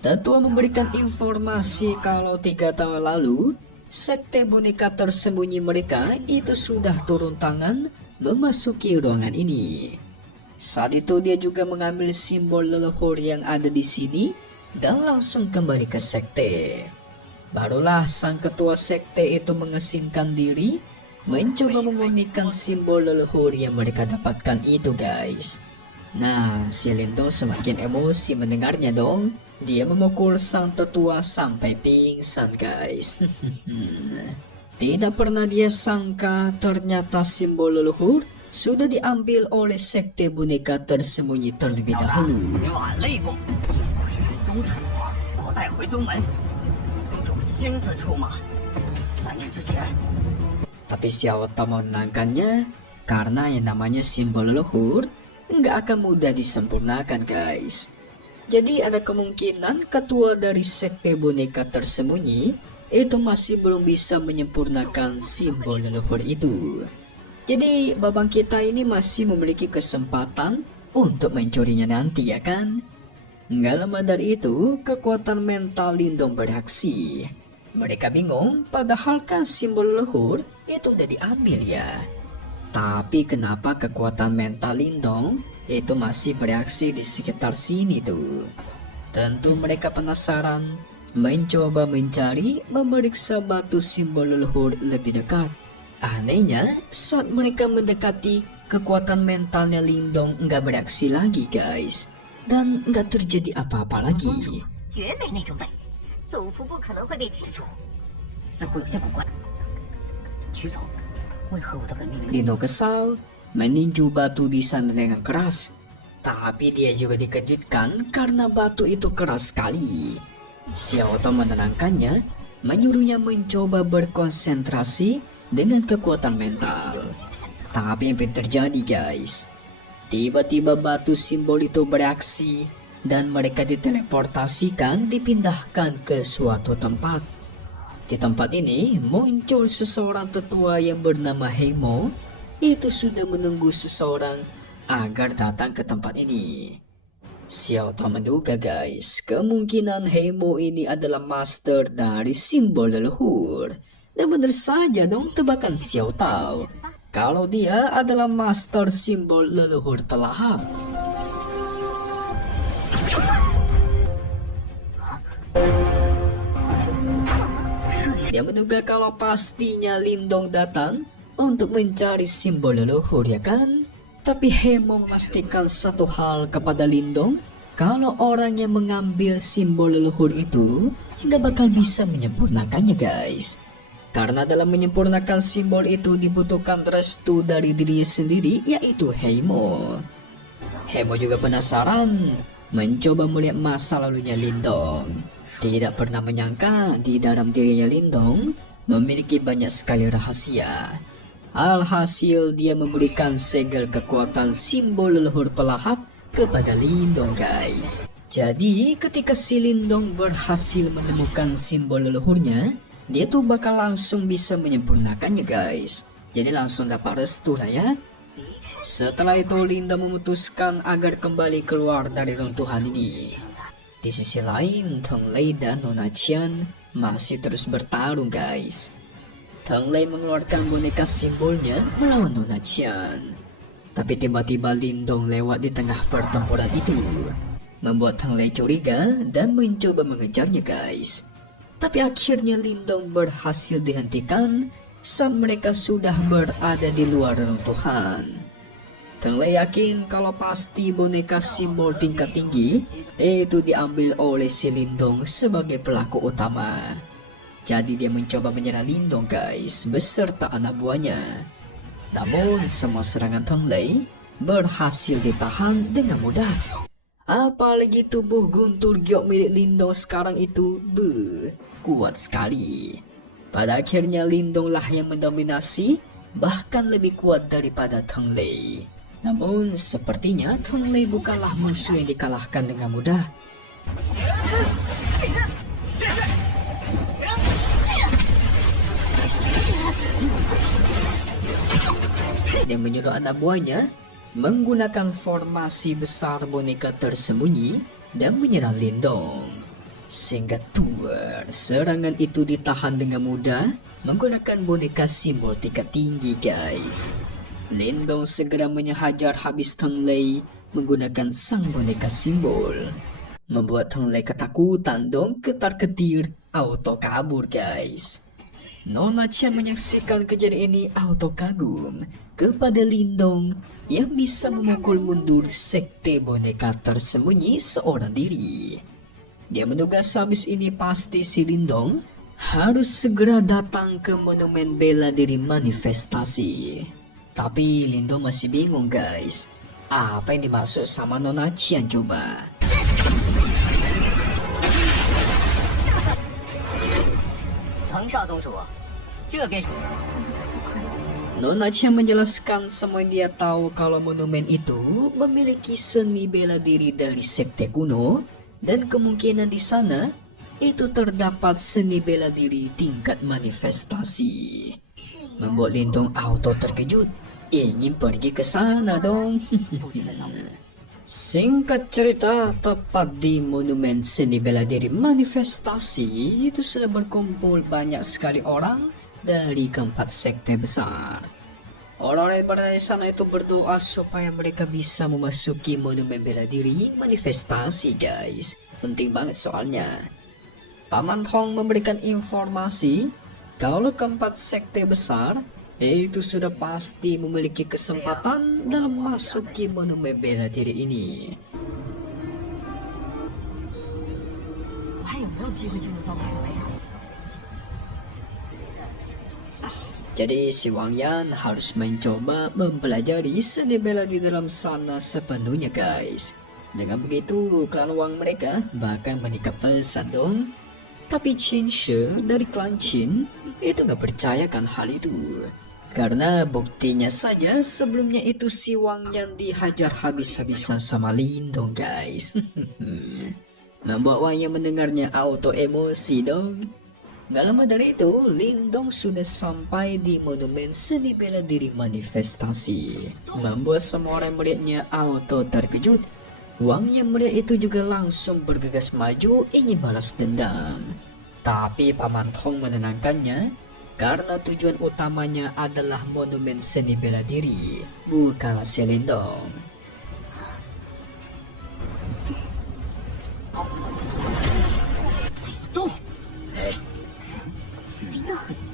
Tetua memberikan informasi kalau 3 tahun lalu sekte boneka tersembunyi mereka itu sudah turun tangan memasuki ruangan ini. Saat itu dia juga mengambil simbol leluhur yang ada di sini dan langsung kembali ke sekte. Barulah sang ketua sekte itu mengesingkan diri mencoba memurnikan simbol leluhur yang mereka dapatkan itu guys. Nah, si Lindong semakin emosi mendengarnya dong. Dia memukul sang tetua sampai pingsan guys. Tidak pernah dia sangka ternyata simbol leluhur sudah diambil oleh sekte boneka tersembunyi terlebih dahulu. Tapi Xiao Tao menenangkannya karena yang namanya simbol leluhur nggak akan mudah disempurnakan guys. Jadi ada kemungkinan ketua dari sekte boneka tersembunyi itu masih belum bisa menyempurnakan simbol leluhur itu. Jadi babang kita ini masih memiliki kesempatan untuk mencurinya nanti ya kan. Nggak lama dari itu kekuatan mental Lindong bereaksi. Mereka bingung padahal kan simbol leluhur itu udah diambil ya. Tapi kenapa kekuatan mental Lindong itu masih bereaksi di sekitar sini tuh? Tentu mereka penasaran mencoba mencari memeriksa batu simbol leluhur lebih dekat. Anehnya, saat mereka mendekati, kekuatan mentalnya Lindong nggak bereaksi lagi guys. Dan nggak terjadi apa-apa lagi. 绝没那种美，祖父不可能会被起诉。似乎有些古怪。曲总，为何我的本命灵 Lindong kesal, meninju batu di sana dengan keras. Tapi dia juga dikejutkan karena batu itu keras sekali. Xiao Tao menenangkannya, menyuruhnya mencoba berkonsentrasi dengan kekuatan mental. Tapi apa yang terjadi guys? Tiba-tiba batu simbol itu bereaksi dan mereka diteleportasikan dipindahkan ke suatu tempat. Di tempat ini muncul seseorang tetua yang bernama Heimo. Itu sudah menunggu seseorang agar datang ke tempat ini. Xiao Tao menduga guys, kemungkinan Heimo ini adalah master dari simbol leluhur. Dan benar saja dong tebakan Xiao Tao, kalau dia adalah master simbol leluhur pelahap. Dia menduga kalau pastinya Lindong datang untuk mencari simbol leluhur, ya kan? Tapi Heimo memastikan satu hal kepada Lindong, kalau orang yang mengambil simbol leluhur itu nggak bakal bisa menyempurnakannya guys. Karena dalam menyempurnakan simbol itu dibutuhkan restu dari dirinya sendiri, yaitu Heimo. Heimo juga penasaran, mencoba melihat masa lalunya Lindong. Tidak pernah menyangka di dalam dirinya Lindong memiliki banyak sekali rahasia. Alhasil dia memberikan segel kekuatan simbol leluhur pelahap kepada Lindong guys. Jadi ketika si Lindong berhasil menemukan simbol leluhurnya, dia tuh bakal langsung bisa menyempurnakannya guys. Jadi langsung dapat restu lah ya. Setelah itu Lindong memutuskan agar kembali keluar dari runtuhan ini. Di sisi lain, Teng Lei dan Nona Qian masih terus bertarung guys. Teng Lei mengeluarkan boneka simbolnya melawan Nona Qian. Tapi tiba-tiba Lindong lewat di tengah pertempuran itu, membuat Teng Lei curiga dan mencoba mengejarnya guys. Tapi akhirnya Lindong berhasil dihentikan saat mereka sudah berada di luar runtuhan. Teng Lei yakin kalau pasti boneka simbol tingkat tinggi itu diambil oleh si Lindong sebagai pelaku utama. Jadi dia mencoba menyerang Lindong guys beserta anak buahnya. Namun semua serangan Teng Lei berhasil ditahan dengan mudah. Apalagi tubuh guntur giok milik Lindong sekarang itu kuat sekali. Pada akhirnya Lindong lah yang mendominasi, bahkan lebih kuat daripada Teng Lei. Namun sepertinya Teng Lei bukanlah musuh yang dikalahkan dengan mudah. Dia menyuruh anak buahnya menggunakan formasi besar boneka tersembunyi dan menyerang Lindong. Sehingga serangan itu ditahan dengan mudah menggunakan boneka simbol tingkat tinggi guys. Lindong segera menyahajar habis Teng Lei menggunakan sang boneka simbol. Membuat Teng Lei ketakutan dong ketar-ketir auto kabur guys. Nona Qian menyaksikan kejadian ini auto kagum kepada Lindong yang bisa memukul mundur sekte boneka tersembunyi seorang diri. Dia menduga sehabis ini pasti si Lindong harus segera datang ke monumen bela diri manifestasi. Tapi Lindong masih bingung guys, apa yang dimaksud sama Nona Qian coba? Nona Qian menjelaskan semua yang dia tahu kalau monumen itu memiliki seni bela diri dari sekte kuno dan kemungkinan di sana itu terdapat seni bela diri tingkat manifestasi. Membuat Lindong auto terkejut, ingin pergi ke sana dong. Singkat cerita, tepat di monumen seni bela diri manifestasi itu sudah berkumpul banyak sekali orang dari keempat sekte besar. Orang-orang yang berada di sana itu berdoa supaya mereka bisa memasuki monumen bela diri manifestasi guys. Penting banget soalnya. Paman Tong memberikan informasi kalau keempat sekte besar itu sudah pasti memiliki kesempatan dalam masuki monumen bela diri ini. 我还有没有机会进入造物主杯啊？ Jadi si Wang Yan harus mencoba mempelajari seni bela di dalam sana sepenuhnya guys. Dengan begitu klan Wang mereka bakal menikah pesan dong. Tapi Qin Shi dari klan Qin itu gak percayakan hal itu. Karena buktinya saja sebelumnya itu si Wang Yan dihajar habis-habisan sama Lindong guys. Membuat Wang Yan mendengarnya auto emosi dong. Gak lama dari itu, Lindong sudah sampai di monumen seni bela diri manifestasi. Membuat semua orang melihatnya auto terkejut. Wang yang melihat itu juga langsung bergegas maju ingin balas dendam. Tapi Paman Tong menenangkannya karena tujuan utamanya adalah monumen seni bela diri, bukanlah si Lindong.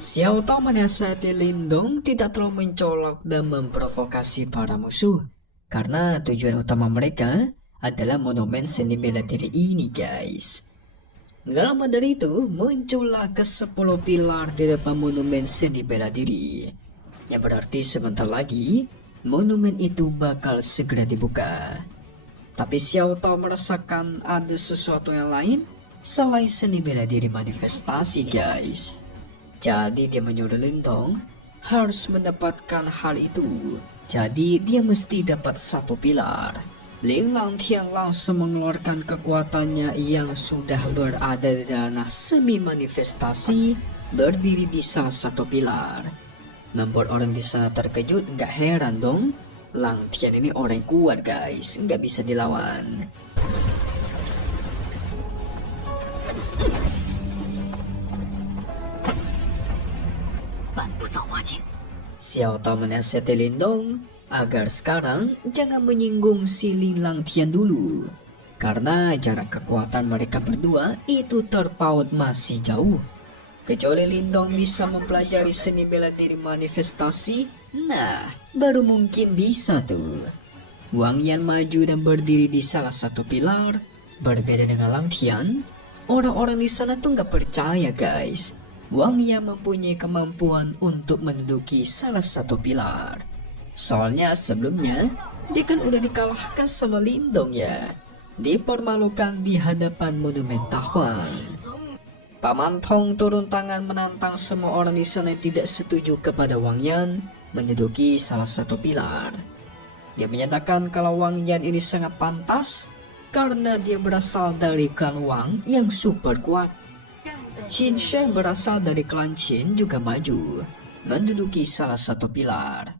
Xiao Tao menasihati Lindong tidak terlalu mencolok dan memprovokasi para musuh karena tujuan utama mereka adalah monumen seni bela diri ini guys. Gak lama dari itu muncullah ke-10 pilar di depan monumen seni bela diri. Yang berarti sebentar lagi monumen itu bakal segera dibuka. Tapi Xiao Tao merasakan ada sesuatu yang lain selain seni bela diri manifestasi guys. Jadi dia menyuruh Lindong harus mendapatkan hal itu. Jadi dia mesti dapat satu pilar. Ling Langtian langsung mengeluarkan kekuatannya yang sudah berada di ranah semi manifestasi berdiri di salah satu pilar. Membuat orang di sana terkejut, nggak heran dong. Langtian ini orang kuat guys, nggak bisa dilawan. Xiao Tao menasihati Lindong agar sekarang jangan menyinggung si Ling Langtian dulu. Karena jarak kekuatan mereka berdua itu terpaut masih jauh. Kecuali Lindong bisa mempelajari seni bela diri manifestasi, nah baru mungkin bisa tuh. Wang Yan maju dan berdiri di salah satu pilar. Berbeda dengan Langtian, orang-orang di sana tuh nggak percaya guys. Wang Yan mempunyai kemampuan untuk menduduki salah satu pilar. Soalnya sebelumnya dia kan udah dikalahkan sama Lindong ya. Dipermalukan di hadapan monumen Tahuan. Paman Tong turun tangan menantang semua orang di sana yang tidak setuju kepada Wang Yan menduduki salah satu pilar. Dia menyatakan kalau Wang Yan ini sangat pantas karena dia berasal dari klan Wang yang super kuat. Qin Shi berasal dari klan Qin juga maju menduduki salah satu pilar.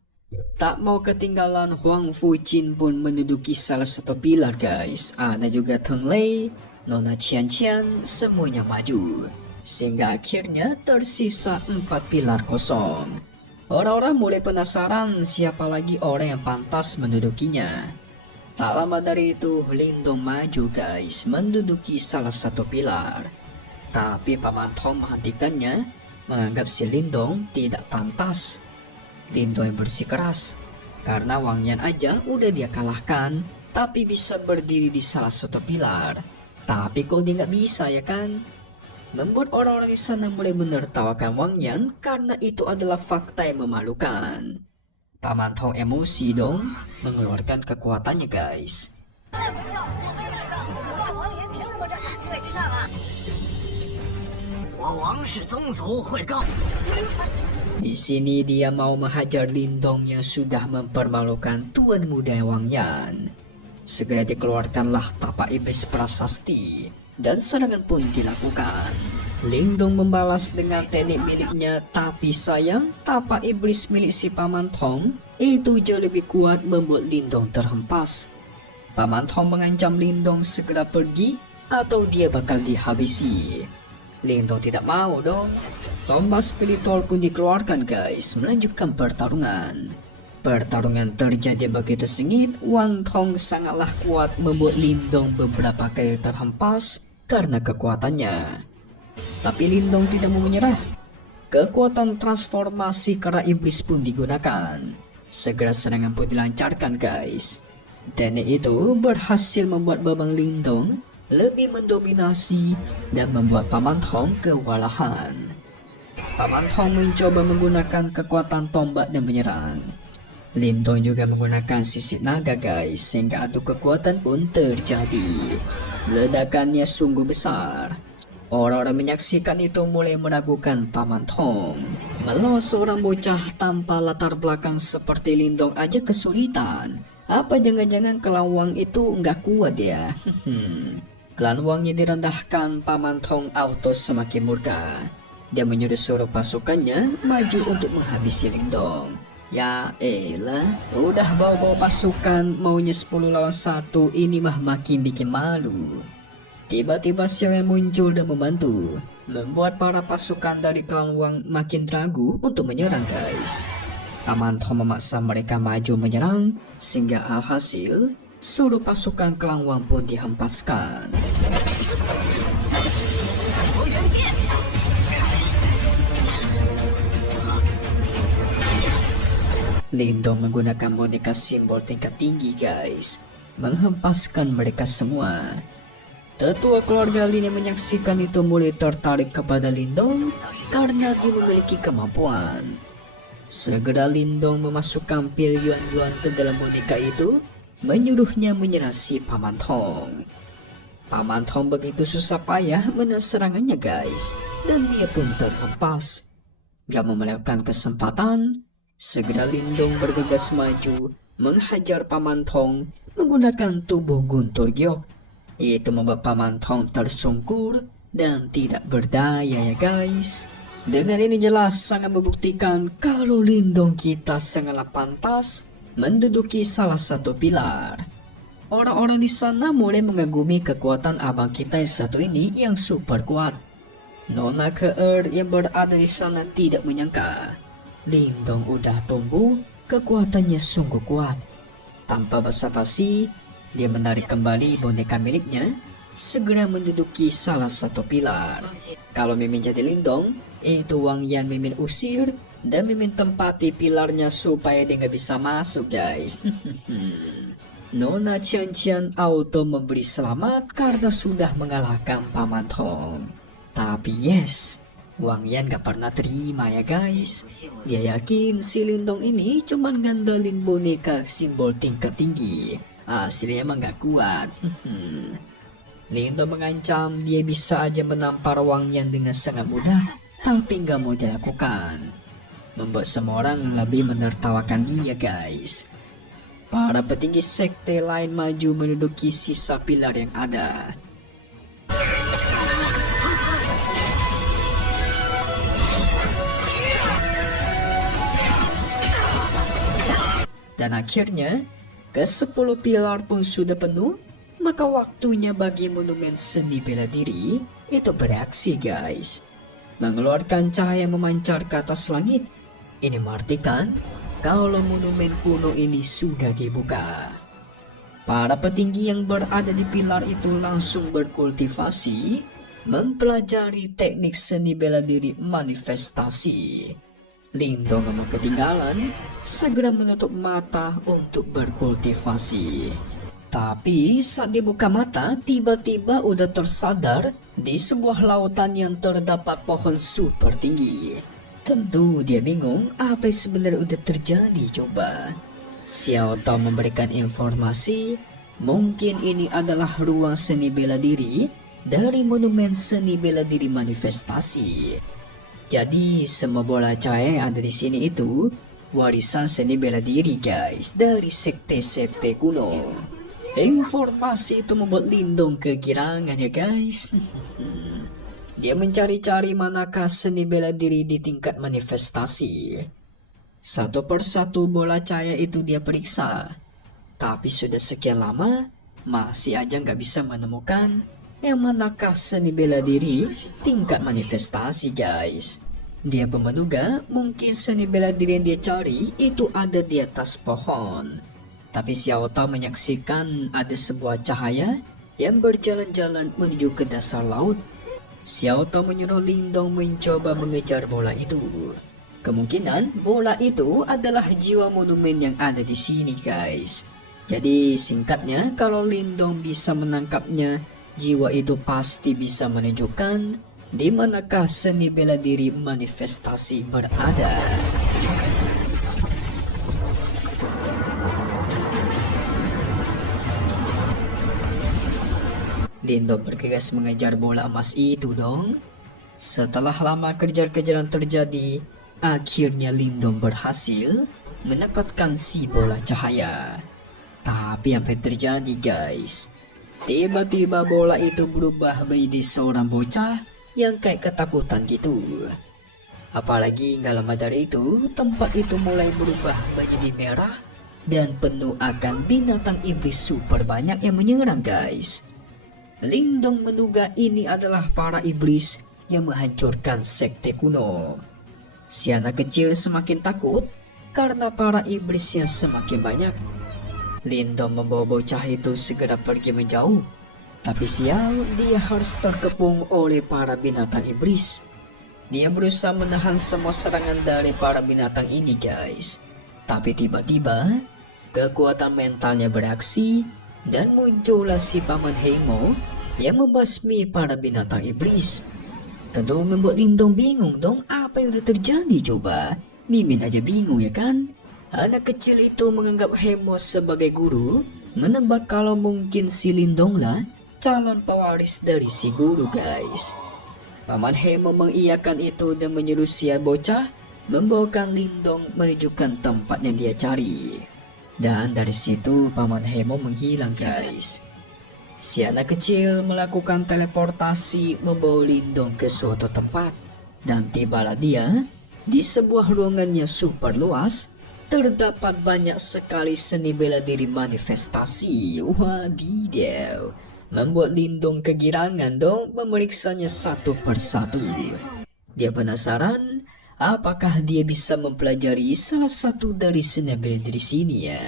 Tak mau ketinggalan, Huang Fuqin pun menduduki salah satu pilar guys. Ada juga Teng Lei, Nona Qian Qian, semuanya maju. Sehingga akhirnya tersisa 4 pilar kosong. Orang-orang mulai penasaran siapa lagi orang yang pantas mendudukinya. Tak lama dari itu Lindong maju guys menduduki salah satu pilar. Tapi Paman Tong menghentikannya, menganggap si Lindong tidak pantas. Lindong yang bersikeras karena Wang Yan aja udah dia kalahkan, tapi bisa berdiri di salah satu pilar. Tapi kok dia nggak bisa ya kan? Membuat orang-orang di sana mulai menertawakan Wang Yan karena itu adalah fakta yang memalukan. Paman Tong emosi dong, mengeluarkan kekuatannya guys. Di sini dia mau menghajar Lindong yang sudah mempermalukan tuan muda Wang Yan. Segera dikeluarkanlah tapak iblis prasasti dan serangan pun dilakukan. Lindong membalas dengan teknik miliknya, tapi sayang tapak iblis milik si Paman Tong itu jauh lebih kuat membuat Lindong terhempas. Paman Tong mengancam Lindong segera pergi atau dia bakal dihabisi. Lindong tidak mau dong. Tombak spiritual pun dikeluarkan guys, melanjutkan pertarungan. Pertarungan terjadi begitu sengit, Wang Tong sangatlah kuat membuat Lindong beberapa kali terhempas karena kekuatannya. Tapi Lindong tidak mau menyerah. Kekuatan transformasi kera iblis pun digunakan. Segera serangan pun dilancarkan guys. Teknik itu berhasil membuat Babang Lindong lebih mendominasi dan membuat Paman Tong kewalahan. Paman Tong mencoba menggunakan kekuatan tombak dan menyerang. Lindong juga menggunakan sisik naga guys, sehingga adu kekuatan pun terjadi. Ledakannya sungguh besar. Orang-orang menyaksikan itu mulai meragukan Paman Tong. Malah seorang bocah tanpa latar belakang seperti Lindong aja kesulitan. Apa jangan-jangan Klan Wang itu nggak kuat ya? Klan Wangnya direndahkan, Paman Tong auto semakin murka. Dia menyuruh seluruh pasukannya maju untuk menghabisi Lindong. Ya elah, udah bawa-bawa pasukan maunya 10 lawan 1, ini mah makin bikin malu. Tiba-tiba Xiao Yan muncul dan membantu, membuat para pasukan dari Klan Wang makin ragu untuk menyerang guys. Paman Tong memaksa mereka maju menyerang, sehingga alhasil seluruh pasukan Klan Wang pun dihempaskan. Lindong menggunakan boneka simbol tingkat tinggi guys, menghempaskan mereka semua. Tetua keluarga Lin yang menyaksikan itu mulai tertarik kepada Lindong karena dia memiliki kemampuan. Segera Lindong memasukkan pil Yuan ke dalam boneka itu, menyuruhnya menyerang si Paman Tong. Paman Tong begitu susah payah menang serangannya guys, dan dia pun terhempas. Gak memelihara kesempatan, segera Lindong bergegas maju menghajar Paman Tong menggunakan tubuh guntur giok. Itu membuat Paman Tong tersungkur dan tidak berdaya ya guys. Dengan ini jelas sangat membuktikan kalau Lindong kita sangatlah pantas menduduki salah satu pilar. Orang-orang di sana mulai mengagumi kekuatan abang kita yang satu ini yang super kuat. Nona Keer yang berada di sana tidak menyangka Lindong udah tumbuh, kekuatannya sungguh kuat. Tanpa basa-basi, dia menarik kembali boneka miliknya, segera menduduki salah satu pilar. Kalau Mimin jadi Lindong, itu Wang Yan Mimin usir dan Mimin tempati pilarnya supaya dia nggak bisa masuk guys. Nona Qian auto memberi selamat karena sudah mengalahkan Paman Tong. Tapi yes, Wang Yan gak pernah terima ya guys. Dia yakin si Lindong ini cuman ngandalin boneka simbol tingkat tinggi. Aslinya emang gak kuat. Lindong mengancam dia bisa aja menampar Wang Yan dengan sangat mudah, tapi gak mau dilakukan. Membuat semua orang lebih menertawakan dia guys. Para petinggi sekte lain maju menduduki sisa pilar yang ada. Dan akhirnya, ke-10 pilar pun sudah penuh, maka waktunya bagi monumen seni bela diri itu bereaksi guys. Mengeluarkan cahaya memancar ke atas langit. Ini mengartikan kalau monumen kuno ini sudah dibuka. Para petinggi yang berada di pilar itu langsung berkultivasi, mempelajari teknik seni bela diri manifestasi. Lindong mau ketinggalan, segera menutup mata untuk berkultivasi. Tapi saat dibuka mata, tiba-tiba udah tersadar di sebuah lautan yang terdapat pohon super tinggi. Tentu dia bingung apa yang sebenarnya udah terjadi coba. Xiao Tao memberikan informasi, mungkin ini adalah ruang seni bela diri dari monumen seni bela diri manifestasi. Jadi semua bola cahaya yang ada di sini itu warisan seni bela diri guys dari sekte-sekte kuno. Informasi itu membuat Lindong kegirangan ya guys. Dia mencari-cari manakah seni bela diri di tingkat manifestasi. Satu persatu bola cahaya itu dia periksa. Tapi sudah sekian lama masih aja nggak bisa menemukan yang manakah seni bela diri tingkat manifestasi guys. Dia pun menduga mungkin seni bela diri yang dia cari itu ada di atas pohon. Tapi Xiao Tao menyaksikan ada sebuah cahaya yang berjalan-jalan menuju ke dasar laut. Xiao Tong menyuruh Lindong mencoba mengejar bola itu. Kemungkinan bola itu adalah jiwa monumen yang ada di sini, guys. Jadi singkatnya, kalau Lindong bisa menangkapnya, jiwa itu pasti bisa menunjukkan di manakah seni bela diri manifestasi berada. Lindong bergegas mengejar bola emas itu dong. Setelah lama kejar-kejaran terjadi, akhirnya Lindong berhasil mendapatkan si bola cahaya. Tapi apa yang terjadi, guys? Tiba-tiba bola itu berubah menjadi seorang bocah yang kayak ketakutan gitu. Apalagi gak lama dari itu, tempat itu mulai berubah menjadi merah dan penuh akan binatang iblis super banyak yang menyerang, guys. Lindong menduga ini adalah para iblis yang menghancurkan sekte kuno. Si anak kecil semakin takut karena para iblisnya semakin banyak. Lindong membawa bocah itu segera pergi menjauh. Tapi sial, dia harus terkepung oleh para binatang iblis. Dia berusaha menahan semua serangan dari para binatang ini, guys. Tapi tiba-tiba, kekuatan mentalnya beraksi dan muncullah si Paman Heimo yang membasmi para binatang iblis. Tentu membuat Lindong bingung dong, apa yang udah terjadi coba. Mimin aja bingung ya kan. Anak kecil itu menganggap Heimo sebagai guru, menebak kalau mungkin si Lindong lah calon pewaris dari si guru, guys. Paman Heimo mengiyakan itu dan menyuruh si bocah membawakan Lindong menunjukkan tempat yang dia cari. Dan dari situ Paman Heimo menghilang, guys. Si anak kecil melakukan teleportasi membawa Lindong ke suatu tempat. Dan tibalah dia di sebuah ruangannya super luas. Terdapat banyak sekali seni bela diri manifestasi. Wadidaw. Membuat Lindong kegirangan dong memeriksanya satu persatu. Dia penasaran apakah dia bisa mempelajari salah satu dari seni bela diri sini ya.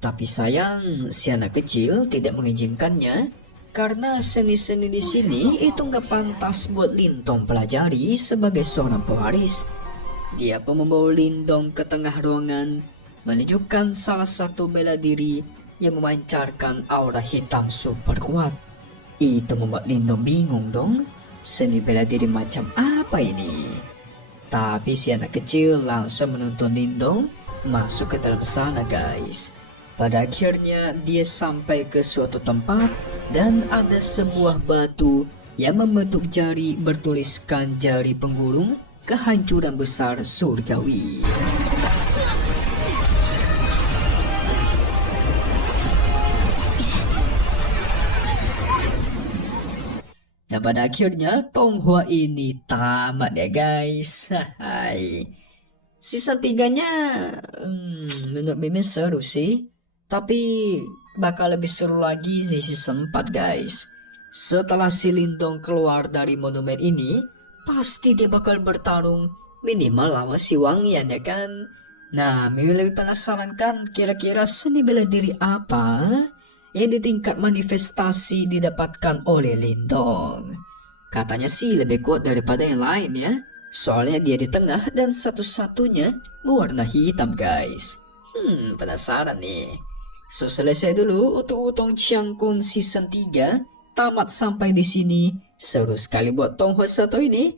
Tapi sayang, si anak kecil tidak mengizinkannya karena seni-seni di sini itu nggak pantas buat Lindong pelajari sebagai seorang pewaris. Dia pun membawa Lindong ke tengah ruangan, menunjukkan salah satu bela diri yang memancarkan aura hitam super kuat. Itu membuat Lindong bingung dong, seni bela diri macam apa ini? Tapi si anak kecil langsung menuntun Lindong masuk ke dalam sana, guys. Pada akhirnya dia sampai ke suatu tempat dan ada sebuah batu yang membentuk jari bertuliskan jari penggulung kehancuran besar surgawi. Dan pada akhirnya Tonghua ini tamat ya, guys. Hai. Season 3-nya menurut Mimin seru sih. Tapi bakal lebih seru lagi di season 4, guys. Setelah si Lindong keluar dari monumen ini, pasti dia bakal bertarung minimal lawan si Wangian ya kan. Nah, Mimin lebih penasaran kan kira-kira seni bela diri apa yang di tingkat manifestasi didapatkan oleh Lindong. Katanya sih lebih kuat daripada yang lain ya. Soalnya dia di tengah dan satu-satunya berwarna hitam, guys. Penasaran nih. So, selesai dulu untuk Wutong Qiangkun season 3. Tamat sampai di sini. Seru sekali buat Tonghua satu ini.